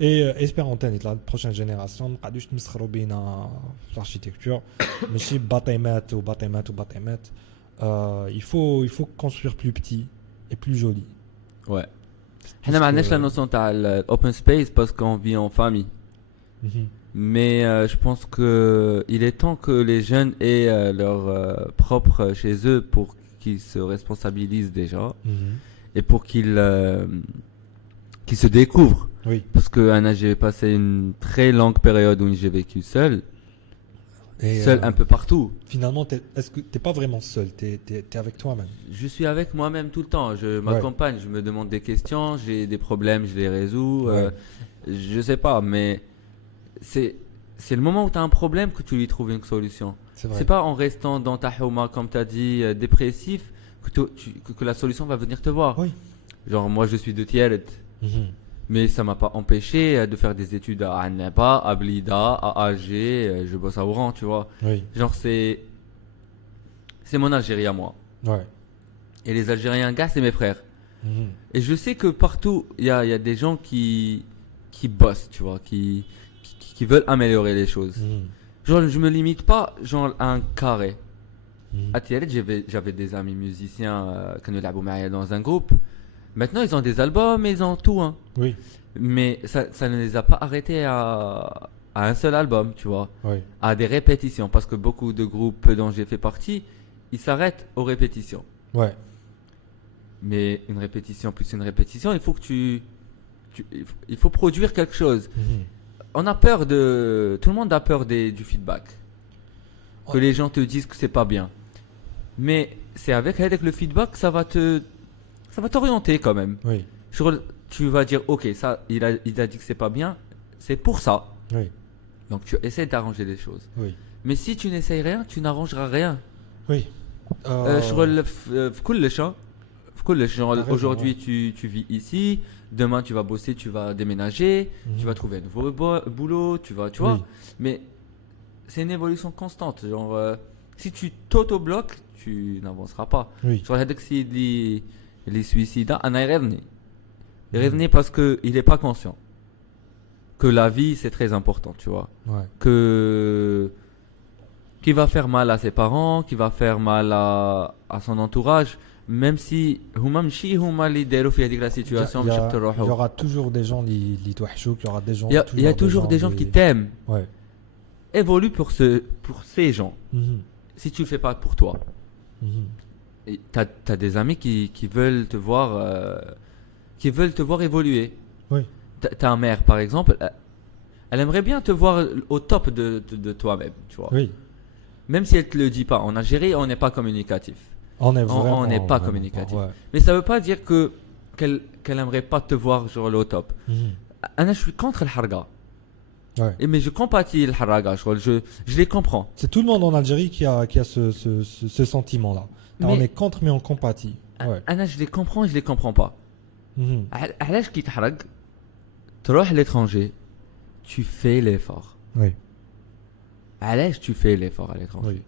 Et espérons تاني la prochaine génération ما نقعدوش نمسخروا بينا في l'architecture ماشي باطيمات وباطيمات وباطيمات. Il faut construire plus petit et plus joli. Ouais. احنا ما عندناش la notion تاع open space parce qu'on vit en famille. Mhm. Mais je pense que il est temps que les jeunes aient leur propre chez eux pour qu'ils se responsabilisent déjà Mhm. et pour qu'ils se découvrent. Oui. Parce que Anna, j'ai passé une très longue période où j'ai vécu seul, Et seul un peu partout. finalement, est-ce que t'es pas vraiment seul, t'es avec toi-même. Je suis avec moi-même tout le temps. Je m'accompagne, je me demande des questions, j'ai des problèmes, je les résous. Ouais. Je sais pas, mais c'est le moment où tu as un problème que tu lui trouves une solution. C'est vrai. C'est pas en restant dans ta houma, comme tu as dit, dépressif, que la solution va venir te voir. Oui. Genre, moi, je suis de Tieret, Mhm. mais ça m'a pas empêché de faire des études à Annaba, à Blida, à Alger. Je bosse à Oran, tu vois. Oui. Genre, c'est mon Algérie à moi. Ouais. Et les Algériens, gars, c'est mes frères. Mhm. Et je sais que partout, il y a des gens qui bossent, tu vois, qui veulent améliorer les choses. Mhm. Genre, je me limite pas genre à un carré. Mhm. À Tiret, j'avais des amis musiciens qui nous l'avaient dans un groupe. Maintenant, ils ont des albums, ils ont tout, hein. Oui. Mais ça ne les a pas arrêtés à un seul album, tu vois, Oui. à des répétitions. Parce que beaucoup de groupes dont j'ai fait partie, ils s'arrêtent aux répétitions. Ouais. Mais une répétition plus une répétition, il faut que il faut produire quelque chose. Mhm. On a peur tout le monde a peur du feedback. Que Ouais. les gens te disent que c'est pas bien. Mais c'est avec le feedback, ça va t'orienter quand même. Oui. Tu vas dire, ok, ça, il a dit que c'est pas bien, c'est pour ça. Oui. Donc tu essaies d'arranger les choses. Oui. Mais si tu n'essayes rien, tu n'arrangeras rien. Oui. شغل في كلش ها. في كلش. Genre, T'as raison, aujourd'hui tu vis ici, demain tu vas bosser, tu vas déménager, tu vas trouver un nouveau boulot, tu vois. Oui. Mais c'est une évolution constante. Genre, si tu t'auto-bloques, tu n'avanceras pas. Oui. Genre, هذاك السيد اللي suicida, أنا يغيرني. يغيرني parce que il est pas conscient que la vie c'est très important, tu vois. Ouais. Qui va faire mal à ses parents, qui va faire mal à son entourage, même si هما ماشي هما اللي داروا في هذيك la situation باش Il y يقتلوا. aura toujours des gens اللي توحشوك, il y aura des gens. Il y a toujours des gens qui t'aiment. Ouais. Évolue pour ces gens. Mhm. Si tu le fais pas pour toi. Mhm. Et t'as des amis qui veulent te voir évoluer. Oui. Ta mère par exemple, elle aimerait bien te voir au top de toi-même, tu vois. Oui. Même si elle te le dit pas. En Algérie, on n'est pas communicatif. On est vraiment. On n'est pas vraiment communicatif. pas, ouais. Mais ça veut pas dire qu'elle aimerait pas te voir genre au top. Mhm. Ana, je suis contre le harga. Ouais. Mais je compatis le harga. Je les comprends. C'est tout le monde en Algérie qui a ce sentiment-là. On Mais- est contre, mais on compatit. Ouais. Ana, je les comprends et je les comprends pas. Mhm. علاش كي تحرق تروح à l'étranger, tu fais l'effort. Oui. علاش tu fais l'effort à l'étranger? Oui.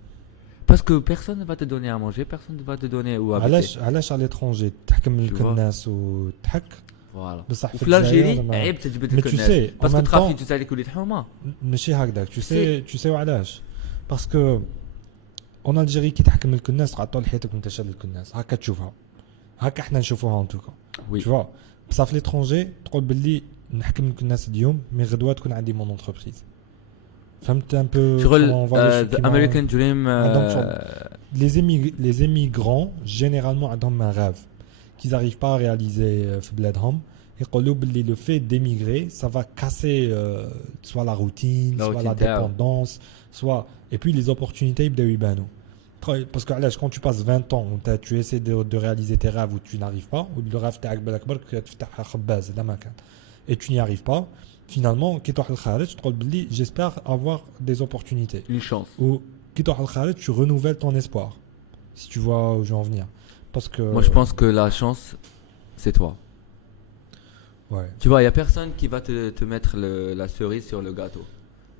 Parce que personne ne va te donner à manger, personne ne va te donner où habiter. علاش على l'étranger تحكم Tu لك vois. الناس وتحك Voilà. بصح وفي الجزائر ما- عيب تجبد Mais لك tu الناس. sais, en Parce que même تخافي temps- تسالك وليد حومه. ماشي هكذاك. tu sais وعلاش parce que en Algérie كي تحكم لك الناس قاعد طول حياتك وانت شاد لك الناس هكا تشوفها هكا احنا نشوفوها ان توكا. Oui. Tu vois. بصح في l'étranger تقول باللي نحكم لك الناس اليوم مي غدوه تكون عندي mon entreprise. فهمت un peu شغل comment on voit les choses the qui vont- American Dream. les immigrants généralement عندهم un rêve qu'ils n'arrivent pas à réaliser في بلادهم يقولوا باللي le fait d'émigrer ça va casser soit la routine La soit routine la dépendance soit et puis les opportunités يبداو يبانوا parce que علاش quand tu passes 20 ans où tu essaies de réaliser tes rêves où tu n'arrives pas ou le rêve تاعك بالك برك تفتح خباز هذا ما كان et tu n'y arrives pas finalement كي تروح للخارج تقول باللي j'espère avoir des opportunités Une chance. ou كي تروح للخارج tu renouvelles ton espoir si tu vois où je veux en venir parce que Moi, je pense que la chance, c'est toi. ouais Tu vois, il n'y a personne qui va te mettre la cerise sur le gâteau.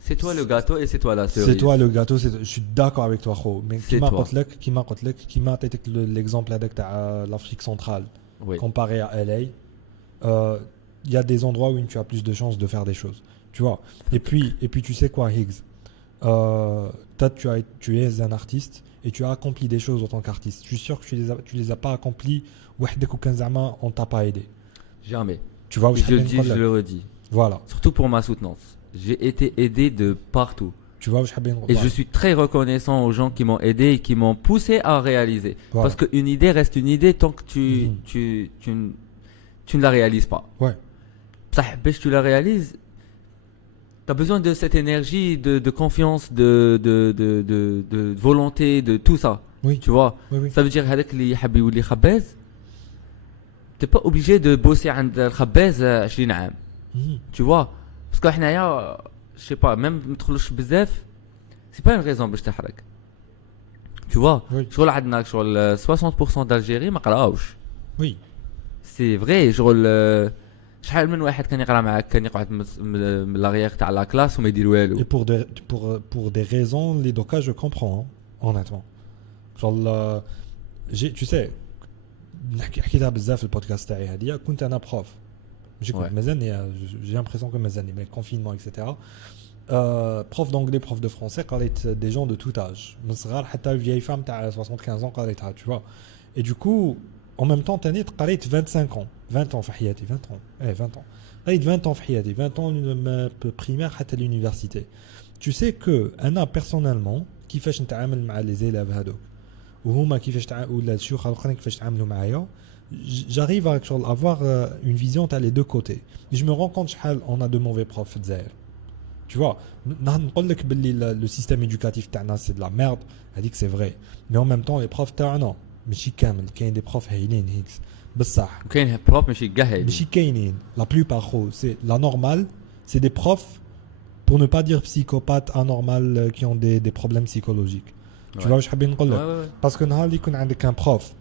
C'est toi le gâteau et c'est toi la cerise. c'est toi le gâteau je suis d'accord avec toi خو mais C'est toi. كيما عطيتك l'exemple هذاك تاع l'Afrique centrale Oui. comparé à LA il y a des endroits où tu as plus de chances de faire des choses tu vois et puis tu sais quoi Higgs tu es un artiste et tu as accompli des choses en tant qu'artiste je suis sûr que tu les as pas accomplis وحدك وكان زعما on t'a pas aidé Jamais. tu vois où Et je le dis, je le redis. voilà Surtout pour ma soutenance. J'ai été aidé de partout. tu vois où je حابين Et je suis très reconnaissant aux gens qui m'ont aidé et qui m'ont poussé à réaliser. Voilà. Parce qu'une idée reste une idée tant que tu ne la réalises pas. ouais Ça, si tu la réalises, tu as besoin de cette énergie, de confiance, de volonté, de tout ça. oui Tu vois, oui ça veut dire que حاب يولي خباز, t'es pas obligé de bosser عند الخباز 20 عام. Mhm. Tu vois, parce que حنايا je sais pas, même ما تدخلوش بزاف, c'est pas une raison باش تحرق. Tu vois, Oui. شغل عندنا شغل 60% d'Algérie ما قراوش. oui سي فري شغل شحال من واحد كان يقرا معاك كان يقعد من لاغيير تاع لا كلاس وما يدير والو. et pour des raisons les doka je comprends hein, honnêtement genre tu sais حكيتها بزاف في البودكاست تاعي هذه كنت انا بروف ماشي كنت Ouais. مازالني j'ai l'impression que مازالني mais confinement etc prof d'anglais prof de français قريت des gens de tout âge من صغار حتى vieille femme تاع 75 ans قريتها tu vois et du coup en même temps تاني قريت 25 ans 20 ans في حياتي 20 ans 20 ans قريت 20 ans في حياتي 20 ans من primaire حتى l'université tu sais que انا personnellement كيفاش نتعامل مع les élèves هذوك وهما كيفاش ولا الشيوخ الاخرين كيفاش تعاملوا معايا j'arrive à avoir une vision تاع les deux côtés je me rends compte شحال on a de mauvais profs في الجزائر tu vois نقول لك باللي le système éducatif تاعنا c'est de la merde هذيك c'est vrai mais en même temps les profs تاعنا ماشي كامل كاين des profs هايلين هيكس بصح كاين بروف ماشي كاع ماشي كاينين la plupart خو c'est la normale c'est des profs pour ne pas dire psychopathes anormales qui ont des problèmes psychologiques tu vois واش حابين نقول لك باسكو نهار اللي يكون عندك ان بروف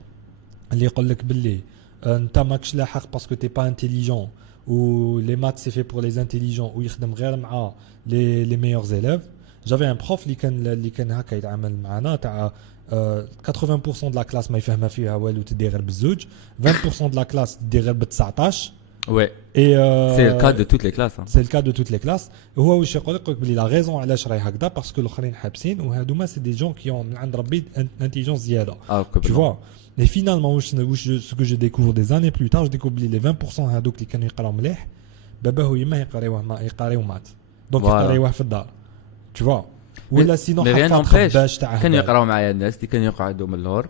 اللي يقول لك باللي انت ماكش لاحق باسكو تي با انتيليجون و لي مات سي في بور لي انتيليجون ويخدم غير مع لي ميور زيليف جافي ان بروف اللي كان هكا يتعامل معنا تاع 80% de la classe ما يفهمها فيها والو تدي غير بالزوج 20% de la classe تدي غير ب 19 Ouais, et c'est le cas de toutes les classes. Hein. c'est le cas de toutes les classes هو واش يقول لك بلي لا ريزون علاش راهي هكذا باسكو الاخرين حابسين وهادوما سي دي جون كي من عند ربي انتيجونس زياده Alors que tu vois et finalement واش ce que je découvre des années plus tard je découvre بلي les 20% هادوك اللي كانوا يقراو مليح باباه ويما يقراو مات دونك يقراوه في الدار tu vois ولا سينو حفاظ باش تاع كانوا يقراو معايا الناس اللي كانوا يقعدوا من اللور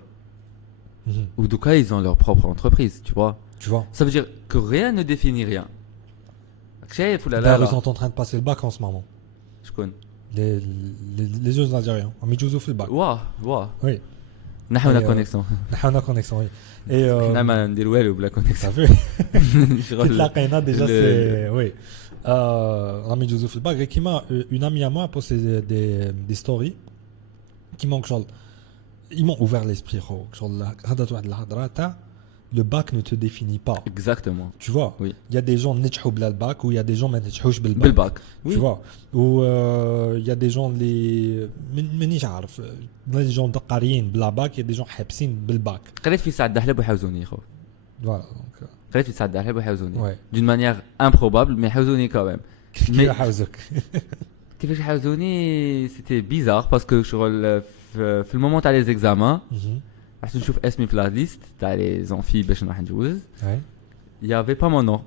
ودوكا ils ont leur propre entreprise, tu vois. tu vois Ça veut dire que rien ne définit rien. شايف ولا là لا؟ ils sont en train de passer le bac en ce moment شكون؟ les jeunes algériens هم يجوزوا في الباك واه oui نحن لا كونيكسيون نحن كونيكسيون et حنا ما ندير والو بلا كونيكسيون. ça fait تلاقينا déjà c'est oui رامي جوزو في الباك كيما une amie à moi a posté des stories qui m'ont genre ils m'ont ouvert l'esprit genre هضرت واحد الهضره تاع le bac ne te définit pas Exactement. tu vois Oui. il y a des gens نجحوا بلا الباك و il y a des gens ما نجحوش بالباك Oui. tu vois ou il y a des gens اللي مانيش عارف des gens قاريين بلا باك il y a des gens حابسين بالباك قريت في سعد دحلب وحوزوني خو. voilà donc قريت في سعد دحلب وحوزوني. ouais D'une manière improbable mais حوزوني quand même. كيف حوزك كيفاش حوزوني c'était bizarre parce que شغل في المومون تاع les examens رحت نشوف اسمي في لا ليست تاع لي زونفي باش نروح نجوز. ouais Il y avait pas mon nom.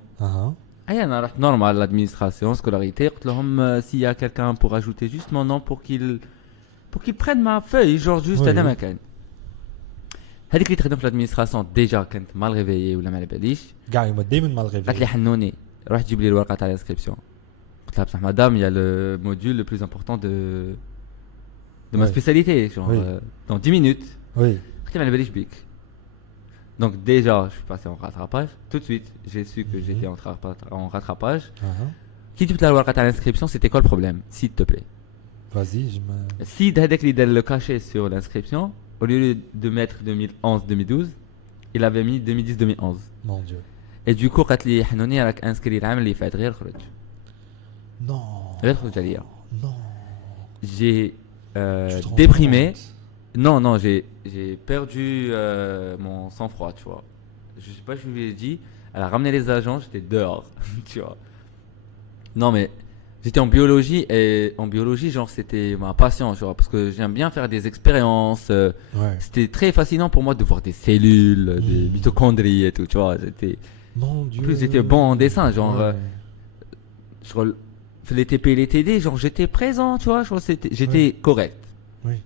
اي انا رحت نورمال l'administration scolarité قلت لهم s'il y a quelqu'un pour ajouter juste mon nom pour qu'il prenne ma feuille genre juste Oui. هذا ما كان. هذيك اللي تخدم في الادمينستراسيون ديجا كانت مال ريفيي ولا ما على باليش. كاع هما دائما مال قالت غيفي. لي حنوني روح جيب لي الورقه تاع الانسكريبسيون. قلت لها بصح مدام يا لو موديول لو بلوز امبورطون de ma Ouais. spécialité genre Oui. dans 10 minutes. وي قلت لها ما على باليش بيك. Donc déjà je suis passé en rattrapage. Tout de suite j'ai su que j'étais en rattrapage. Qui dit la الورقه تاع الانسكريبسيون c'était quoi le problème s'il te plaît. فازي جما Si هذاك اللي دار le cachet sur l'inscription au lieu de mettre 2011-2012 il avait mis 2010-2011. مون ديو. Et du coup قالت لي حنوني راك انسكري العام اللي فات غير خرج. نو غير خرج عليا. نو. J'ai déprimé. Non, non, j'ai perdu mon sang-froid, tu vois. Je sais pas, je lui ai dit, elle a ramené les agents, j'étais dehors, tu vois. Non, mais j'étais en biologie et en biologie, genre, c'était ma passion, tu vois, parce que j'aime bien faire des expériences. Ouais. C'était très fascinant pour moi de voir des cellules, des mitochondries et tout, tu vois. Mon Dieu. En plus, j'étais bon en dessin, genre, Ouais. sur les TP et les TD, genre, j'étais présent, tu vois, genre, j'étais correct. Oui.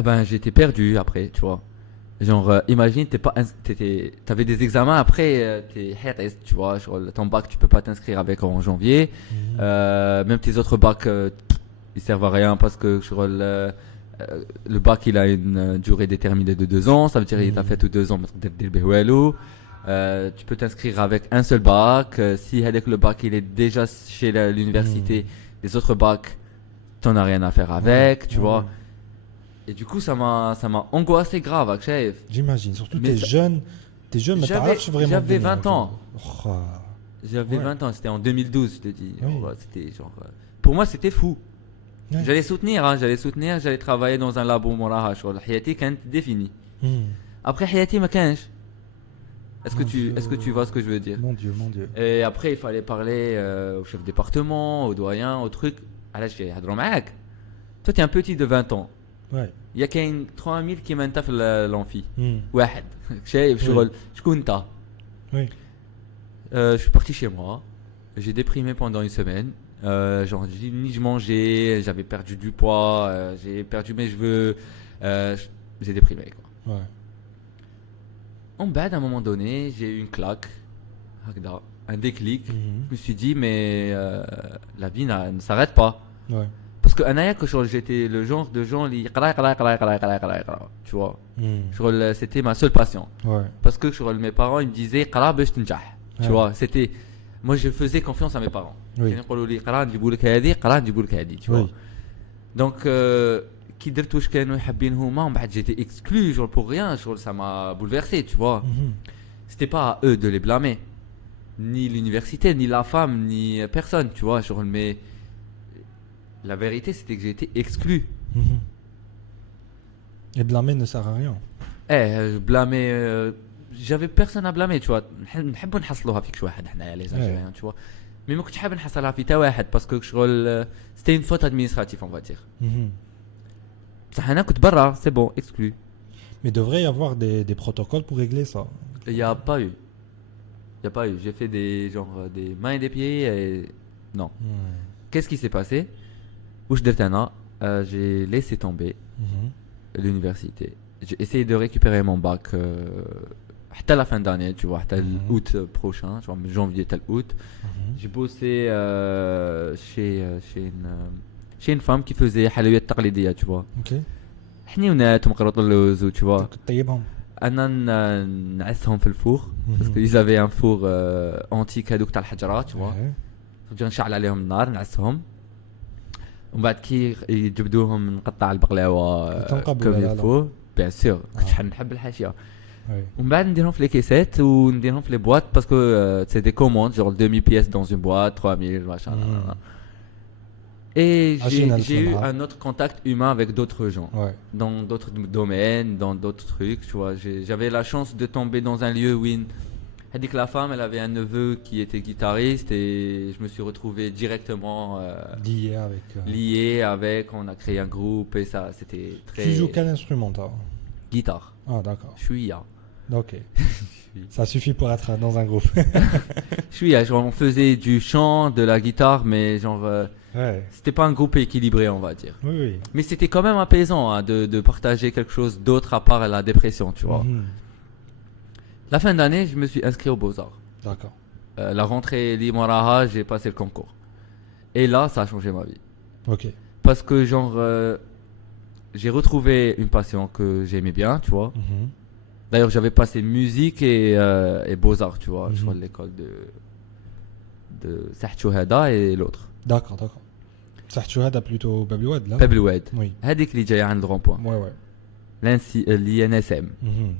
Ah ben j'étais perdu après, tu vois. Genre imagine t'avais des examens après t'es HRS, tu vois, sur ton bac tu peux pas t'inscrire avec en janvier. Même tes autres bacs ils servent à rien parce que sur le bac il a une durée déterminée de 2 ans, ça veut dire il t'a fait tous 2 ans tu peux t'inscrire avec un seul bac. Si avec le bac il est déjà chez l'université, les autres bacs t'en as rien à faire avec, tu vois. Et du coup, ça m'a angoissé grave, chef. J'imagine, surtout Mais t'es jeune, mais t'arrives vraiment. J'avais 20 ans. Oh. J'avais Ouais. 20 ans, c'était en 2012, je te dis. Oui. Genre, c'était genre, pour moi, c'était fou. Ouais. J'allais soutenir, j'allais travailler dans un labo moraha, genre, Hayati كانت définie. Après Hayati ma كانش. Est-ce que tu vois ce que je veux dire? Mon Dieu, mon Dieu. Et après, il fallait parler au chef de département, au doyen, au truc. علاش يهضروا معاك. Toi, t'es un petit de 20 ans. Ouais. Il y a كاين 3000 كيما انت في الانفي واحد شايف شغل شكون انت. Oui. Je suis parti chez moi, j'ai déprimé pendant une semaine, genre ni je mangeais, j'avais perdu du poids, j'ai perdu mes cheveux, j'ai déprimé quoi. Ouais. En bas, à un moment donné, j'ai eu une claque, un déclic. Je me suis dit mais la vie ne s'arrête pas. Ouais. Parce que Anaya, j'étais le genre de gens qui tu vois. C'était ma seule passion. Ouais. Parce que mes parents ils me disaient قرا باش تنجح. Tu vois, c'était moi je faisais confiance à mes parents. Oui. Ils يقولوا لي قرا نجيبوا لك هذه قرا نجيبوا لك هذه, tu vois. Oui. Donc كي درت واش كانوا حابين هما ومن بعد j'étais exclu genre pour rien, genre ça m'a bouleversé, tu vois. C'était pas à eux de les blâmer. Ni l'université, ni la femme, ni personne, tu vois, genre mais la vérité c'était que j'ai été exclu. Et blâmer ne sert à rien. Je blâmais j'avais personne à blâmer, tu vois. نحب نحصلوها فيك شي واحد حنايا لي زالجيريان, tu vois. Mais ما كنتش حاب نحصلها في تا واحد parce que شغل c'était une faute administrative on va dire. بصح انا كنت برا, c'est bon, exclu. Mais il devrait y avoir des protocoles pour régler ça. Il y a pas eu. J'ai fait des mains et des pieds et non. Qu'est-ce qui s'est passé? واش درت انا j'ai laissé tomber l'université. J'ai essayé de récupérer mon bac à la fin d'année, tu vois, à l'août prochain, tu vois, janvier tel août. J'ai bossé chez une femme qui faisait حلويات تقليدية, tu vois. OK. حنيونات ومقروط اللوز, tu vois. طيبهم. انا نعسهم في الفور parce qu'ils avaient un four antique هذوك تاع الحجرة, tu vois. نجي نشعل عليهم النار نعسهم. ومن بعد كي يجبدوهم نقطع البقلاوه كوم يفو بيان سور. كنت نحب الحاشيه. ومن بعد نديرهم في لي كيسات ونديرهم في لي بواط باسكو سي دي كوموند genre 2000 pièces dans une boîte 3000 machin. Et j'ai eu un autre contact humain avec d'autres gens, dans d'autres domaines, dans d'autres trucs, tu vois. J'avais la chance de tomber dans un lieu où que la femme, elle avait un neveu qui était guitariste et je me suis retrouvé directement lié avec. On a créé un groupe et ça, c'était très. Tu joues quel instrument, toi? Guitare. Ah, d'accord. Je suis ya. Ok. suffit. Ça suffit pour être dans un groupe. Genre, on faisait du chant, de la guitare, mais genre, Ouais. c'était pas un groupe équilibré, on va dire. Oui, oui. Mais c'était quand même apaisant hein, de partager quelque chose d'autre à part la dépression, tu vois. Mhm. La fin d'année, je me suis inscrit aux Beaux-Arts. D'accord. La rentrée Limaraha, j'ai passé le concours. Et là, ça a changé ma vie. Ok. Parce que, genre, j'ai retrouvé une passion que j'aimais bien, tu vois. Mhm. D'ailleurs, j'avais passé musique et Beaux-Arts, tu vois. Je Mhm. crois l'école de Saht Chouhada et l'autre. D'accord, d'accord. Ça, tu as plutôt Baby Wad, là. Pebble Wed. Oui. هذيك اللي جايه عند الرond-point. Ouais, ouais. L'INSM. Mhm.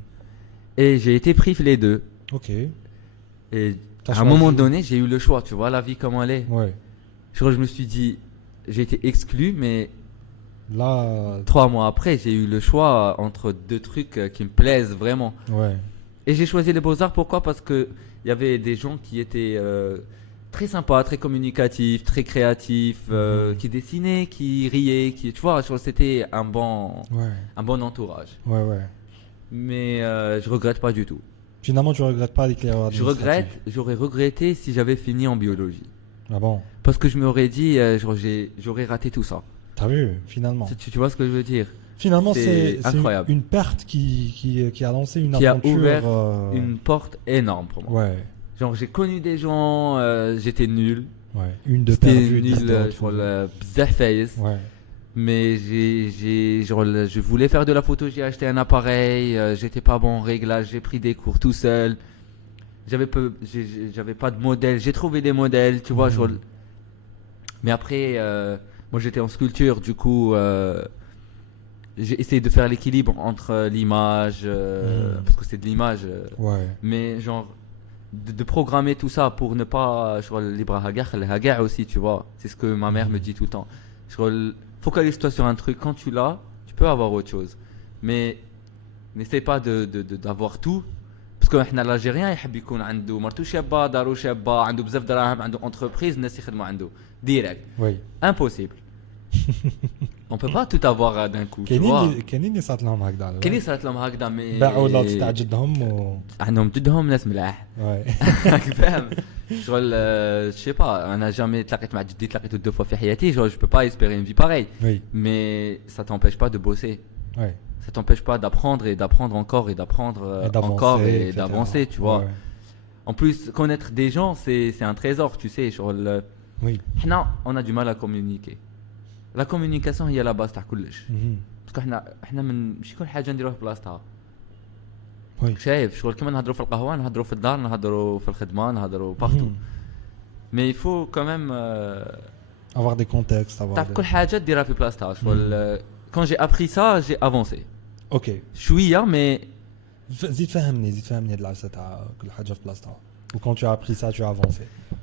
Et j'ai été pris les deux. Ok. Et T'as à un moment choisi. donné, j'ai eu le choix, tu vois, la vie comme elle est. Ouais. Je me suis dit, j'ai été exclu, mais Là, 3 mois après, j'ai eu le choix entre deux trucs qui me plaisent vraiment. ouais. Et j'ai choisi les Beaux-Arts, pourquoi? Parce que il y avait des gens qui étaient très sympas, très communicatifs, très créatifs, qui dessinaient, qui riaient, tu vois, c'était un bon entourage. Ouais, ouais. Mais je regrette pas du tout. Finalement, tu regrettes pas l'éclairage administratif. J'aurais regretté si j'avais fini en biologie. Ah bon? Parce que je m'aurais dit, j'aurais raté tout ça. T'as vu, finalement. Tu vois ce que je veux dire? Finalement, c'est c'est incroyable. une perte qui a lancé une Qui a aventure. ouvert une porte énorme pour moi. Ouais, Genre, j'ai connu des gens, j'étais nul. ouais. Une de C'était perdue, nul, 10 de sur retrouvée. le bzaf face. Ouais. Mais je voulais faire de la photo, j'ai acheté un appareil, j'étais pas bon en réglage, j'ai pris des cours tout seul. J'avais pas de modèle, j'ai trouvé des modèles, tu vois. Mais après, moi j'étais en sculpture, du coup, j'ai essayé de faire l'équilibre entre l'image, parce que c'est de l'image, Ouais. mais genre de programmer tout ça pour ne pas, les bras hagar aussi, tu vois. C'est ce que ma mère me dit tout le temps. Focalise-toi sur un truc, quand tu l'as, tu peux avoir autre chose. Mais n'essaie pas d'avoir tout. Parce que احنا l'Algérien يحب يكون عنده مرتو شابة دارو شابة عنده بزاف دراهم عنده entreprise الناس يخدموا عنده direct. Oui. Impossible. On peut pas tout avoir d'un coup, tu vois. كاينين اللي صارت لهم هكذا. كاين اللي صارت لهم هكذا مي باعوا اللوت تاع جدهم و عندهم جدهم ناس ملاح. Ouais. فاهم شغل je sais pas انا jamais تلاقيت مع جدي تلاقيته 2 fois في حياتي je peux pas espérer une vie pareille Oui. mais ça t'empêche pas de bosser, Ouais. ça t'empêche pas d'apprendre et d'apprendre encore et d'apprendre encore et etc. d'avancer, tu vois. Ouais. En plus connaître des gens c'est un trésor, tu sais. Oui. حنا on a du mal à communiquer. La communication هي la base تاع كلش. Mhm. باسكو احنا من ماشي كل حاجه نديروها في بلاصتها. Oui. شايف شغل كمان نهضروا في القهوه نهضروا في الدار نهضروا في الخدمه نهضروا partout. Mhm. Mais il faut quand même Avoir des contextes, avoir تعرف des... كل حاجه ديرها في بلاصتها. Quand j'ai appris ça j'ai avancé Ok. شويه mais زيد فهمني هاد العفسه تاع كل حاجه في بلاصتها. Ou quand tu as appris ça, tu as avancé.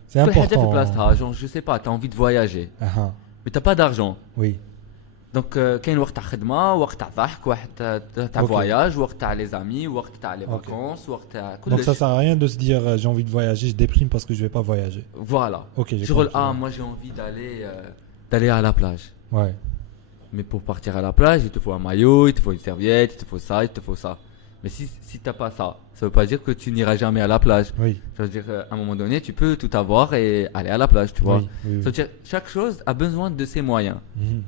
C'est كل حاجه في important. بلاصتها. Genre je sais pas, t'as envie de voyager Ah, mais t'as pas d'argent. oui. Donc كاين وقت تاع خدمه وقت تاع ضحك وقت تاع Ok. voyage وقت تاع les amis وقت تاع les Ok. vacances وقت تاع Donc ça كلش. sert à rien de se dire j'ai envie de voyager, je déprime parce que je vais pas voyager. Voilà. Ok, j'ai Genre compris. moi j'ai envie d'aller à la plage. Ouais. Mais pour partir à la plage, il te faut un maillot, il te faut une serviette, il te faut ça, il te faut ça. Mais si t'as pas ça, ça veut pas dire que tu n'iras jamais à la plage. Oui. Ça veut dire à un moment donné, tu peux tout avoir et aller à la plage, tu vois. Oui, oui, Ça veut dire chaque chose a besoin de ses moyens. Mhm.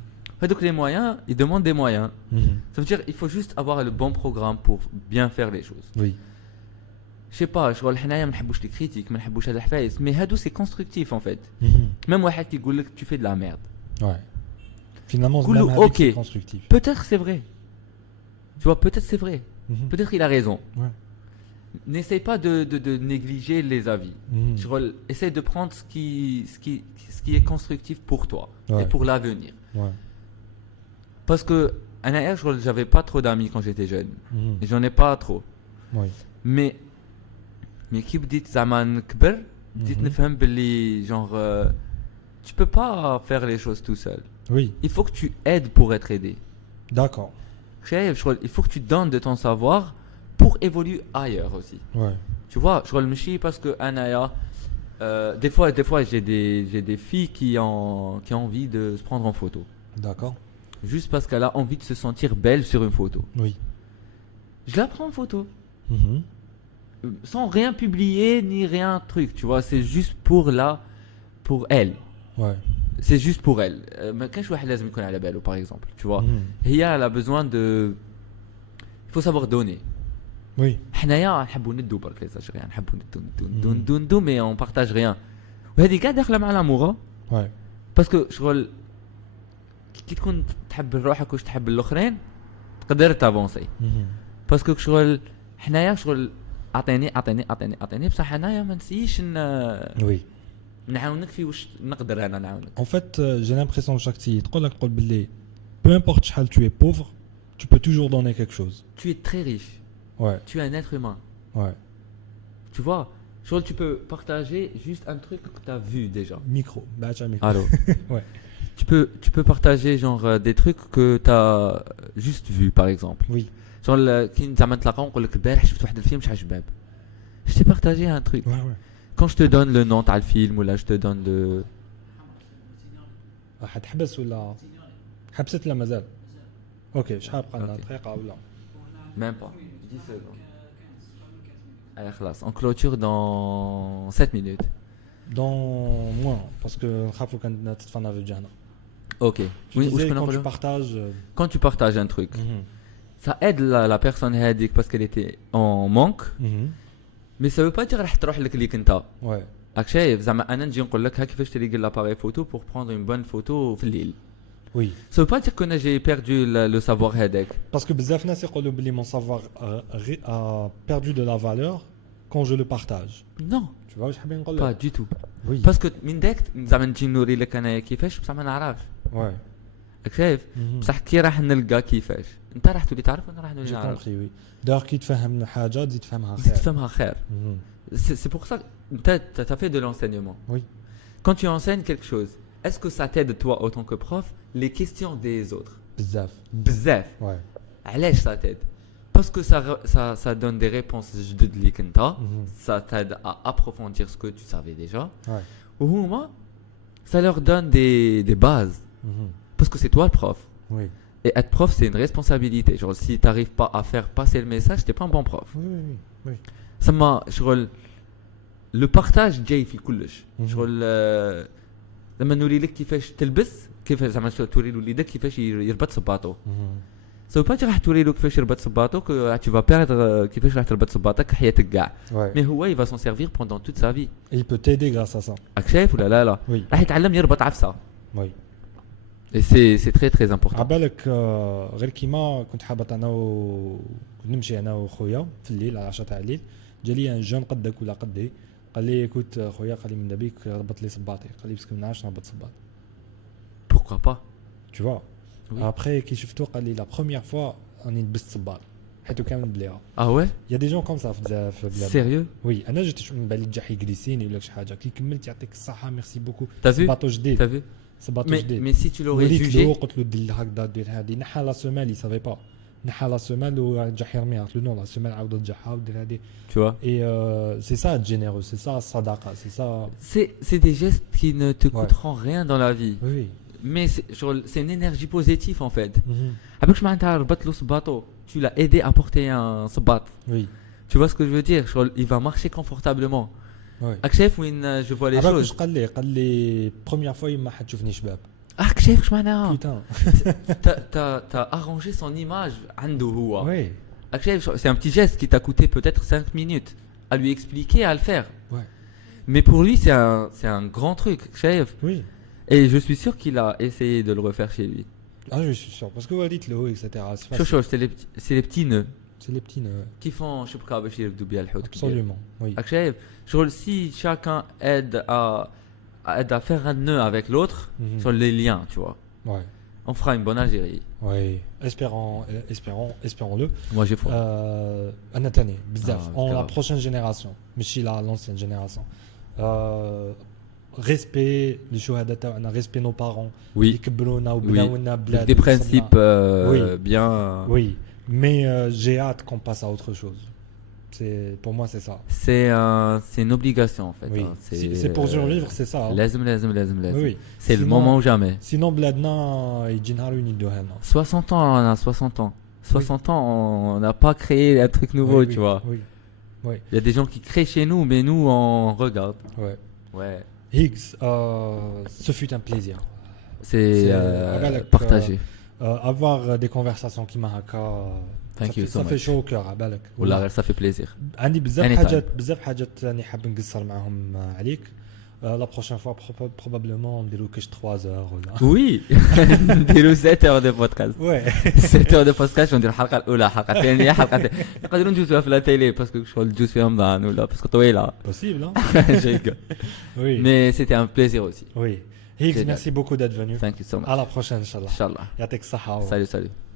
Donc les moyens, ils demandent des moyens. Mhm. Ça veut dire il faut juste avoir le bon programme pour bien faire les choses. Oui. Je sais pas, شغل حنايا ما نحبوش les critiques, ما نحبوش هاد الحفايس, mais هادو c'est constructif en fait. Mhm. Même واحد كيقول لك tu fais de la merde. Ouais. Finalement, Cool, même avec, ok. c'est constructif. Peut-être c'est vrai. Tu vois, peut-être c'est vrai. Mhm. Peut-être il a raison. Ouais. N'essaye pas de négliger les avis. Mhm. Essaye de prendre ce qui est constructif pour toi Ouais. et pour l'avenir. Ouais. Parce que j'avais pas trop d'amis quand j'étais jeune. Mhm. Et j'en ai pas trop. Oui. Mais qui بديت زعما نكبر بديت نفهم باللي genre tu peux pas faire les choses tout seul. Oui. Il faut que tu aides pour être aidé. D'accord. Il faut que tu donnes de ton savoir pour évoluer ailleurs aussi. Ouais. Tu vois, je remercie parce que Anaya, des fois j'ai des filles qui ont envie de se prendre en photo. D'accord. Juste parce qu'elle a envie de se sentir belle sur une photo. Oui. Je la prends en photo. Mhm. sans rien publier ni rien truc, tu vois, c'est juste pour elle. Ouais. C'est juste pour elle. ما كانش واحد لازم يكون على باله par exemple, tu vois. Mhm. هي elle a besoin de il faut savoir donner. Oui. حنايا نحبوا ندو برك لي زاجريان نحبوا ندو mais on partage rien. وهذه كاع داخله مع لامور Ouais. باسكو شغل كي تكون تحب روحك واش تحب الاخرين تقدر تافونسي Mhm. باسكو شغل حنايا شغل اعطيني بصح حنايا ما نسيش Oui. نعاونك في واش نقدر انا نعاونك. En fait, j'ai l'impression chaque si تقول باللي peu importe شحال tu es pauvre, tu peux toujours donner quelque chose. Tu es très riche, Ouais. tu es un être humain, Ouais. tu vois. Genre tu peux partager juste un truc que tu as vu déjà. Micro. Bah, tu as un micro. Allô. Ouais. Tu peux partager genre des trucs que tu as juste vu par exemple. Oui. genre كي زعما نتلاقاو نقول لك البارح شفت واحد الفيلم شحال شباب. Je t'ai partagé un truc. Ouais, ouais. Quand je te donne le nom تاع الفيلم ولا je te donne le حتحبس ولا حبست لا مازال؟ اوكي شحال بقى لنا أوكي. دقيقة ولا؟ même pas 10 secondes. Allez خلاص on clôture dans 7 minutes. Dans moins parce que نخافوا كان تتفنى في الجهنة. OK. Tu disais, واش كنا quand tu نقولوا partages. quand tu partages un truc Mhm. ça aide la personne هذيك parce qu'elle était en manque. Mhm. Mais ça veut pas dire راح تروح لك اللي كنت Ouais. راك شايف زعما انا نجي نقول لك ها كيفاش تلقى لاباري فوتو pour prendre une bonne photo في الليل. Oui. Ça veut pas dire que j'ai perdu le savoir هذاك. Parce que بزاف ناس يقولوا بلي mon savoir a perdu de la valeur quand je le partage. Non, Tu vois واش حابين نقول pas لك؟ du tout. Oui. Parce que من داك زعما نجي نوري لك انا كيفاش بصح ما نعرفش. Ouais. راك شايف Mhm. بصح كي راح نلقى كيفاش انت راح تولي تعرف وانا راح نولي J'ai نعرف. compris, oui. D'ailleurs كي تفهم حاجة تزيد تفهمها تزيد خير. تفهمها خير. Mhm. C'est pour ça que tu as fait de l'enseignement. Oui. Quand tu enseignes quelque chose, est-ce que ça t'aide toi autant que prof les questions des autres? بزاف. بزاف. Ouais. علاش ça t'aide? Parce que ça donne des réponses جدد ليك انت. Mhm. Ça t'aide à approfondir ce que tu savais déjà. Ouais. وهما ça leur donne des bases. Mhm. Parce que c'est toi le prof. Oui. Et être prof, c'est une responsabilité. Genre, si tu n'arrives pas à faire passer le message, tu n'es pas un bon prof. Oui, oui, oui. Ça m'a. Le partage, جاي في كلش. شغل لما نوري لك كيفاش تلبس كيفاش زعما توري لوليدك كيفاش يربط صباطو. Mhm. Ça veut pas dire راح توري له كيفاش يربط صباطو que tu vas perdre كيفاش راح تربط صباطك حياتك كاع. Ouais. Mais هو il va s'en servir pendant toute sa vie. Et il peut t'aider grâce à ça. راك شايف ولا لا لا؟ Oui. راح يتعلم يربط عفسه. Oui. Et c'est très très important. عبالك غير كيما كنت حابط انا كنت نمشي انا وخويا في الليل على 10 تاع الليل جالي ان جون قدك ولا قدي قال لي كنت خويا قال لي من دابيك ربط لي صباطي قال لي باسكو ما نعرفش نربط صباط. Pourquoi pas? Tu vois. Oui. Après كي شفتو قال لي لا بروميير فوا راني لبست صباط حيتو كامل بليها. Ah ouais? Il y a des gens comme ça في بزاف بلاد. Sérieux? وي انا جيت من بالي جا يجلسيني ولا شي حاجه كي كملت يعطيك الصحه ميرسي بوكو. T'as vu? صباطو T'as جديد vu? صباطو جديد. Mais si tu l'aurais وريت jugé, له قلت له دير هكذا دير هذه نحى لا سومال يسافي با نحى لا سومال ورجع يرميها قلت له نو لا سومال عاود رجعها ودير هذه. tu vois, Et c'est ça être généreux, c'est ça sadaqa, c'est ça. c'est des gestes qui ne te Ouais. coûteront rien dans la vie. Oui. Mais c'est une énergie positive en fait. Mhm. Avec je معناتها ربط له صباطو, tu l'as aidé à porter un صباط. Oui. Tu vois ce que je veux dire? Il va marcher confortablement. Oui. راك شايف وين je vois les عبالك choses. واش قال لي بروميير فوا ما حتشوفني شباب. راك شايف واش معناها؟ Putain. T'as arrangé son image عنده هو. Oui. راك شايف c'est un petit geste qui t'a coûté peut-être 5 minutes à lui expliquer, à le faire. Ouais. Mais pour lui c'est un grand truc, شايف. Oui. Et je suis sûr qu'il a essayé de le refaire chez lui. Ah je suis sûr parce que vous dites le etc. C'est Chaud, facile. chaud, c'est les petits nœuds C'est les petits nœuds. qui font شبكة باش يربطوا بها الحوت. Absolument. Oui. راك شايف شغل si chacun aide à faire un nœud avec l'autre Mhm. sur les liens, tu vois. Ouais. On fera une bonne Algérie. Oui. Espérons-le. Moi j'ai foi. أنا تاني بزاف. Ah, En la grave. prochaine génération. ماشي l'ancienne génération. Respect les شهداء تاعنا, respect nos parents. Oui. يكبرونا وبناونا بلاد. Des principes Oui. bien. Oui. Mais j'ai hâte qu'on passe à autre chose. Pour moi c'est ça. C'est une obligation en fait. Oui. hein. C'est pour survivre, c'est ça. hein. لازم. Oui. C'est le Sinon- moment ou jamais. Sinon بلادنا يجي نهار وين يدوها لنا. 60 ans, on a 60 ans. 60 ans, on n'a pas créé un truc nouveau, Oui, tu oui, vois. Oui. Oui. Il y a des gens qui créent chez nous, mais nous, on regarde. Ouais. Ouais. Higgs, ce fut un plaisir. C'est partagé. Avoir des conversations qui m'ahaka, Thank you so ça fait much. chaud au cœur, عبالك. والله ça fait plaisir. عندي Anytime. بزاف حاجات راني حاب نقصر معاهم عليك. La prochaine fois, probablement, نديرو كاش 3 heures ولا. Oui. نديرو 7 heures de podcast. Ouais. 7 heures de podcast وندير الحلقة الأولى الحلقة الثانية الحلقة الثالثة. نقدروا ندوزوها في لا تيلي باسكو شغل تجوز في رمضان ولا باسكو طويلة. Possible, hein? Je rigole. Oui. Mais c'était un plaisir aussi. Oui. Higgs, Génial. merci beaucoup d'être venu. Thank you so much. À la prochaine, Inch'Allah. Inch'Allah. يعطيك الصحة. Salut, salut.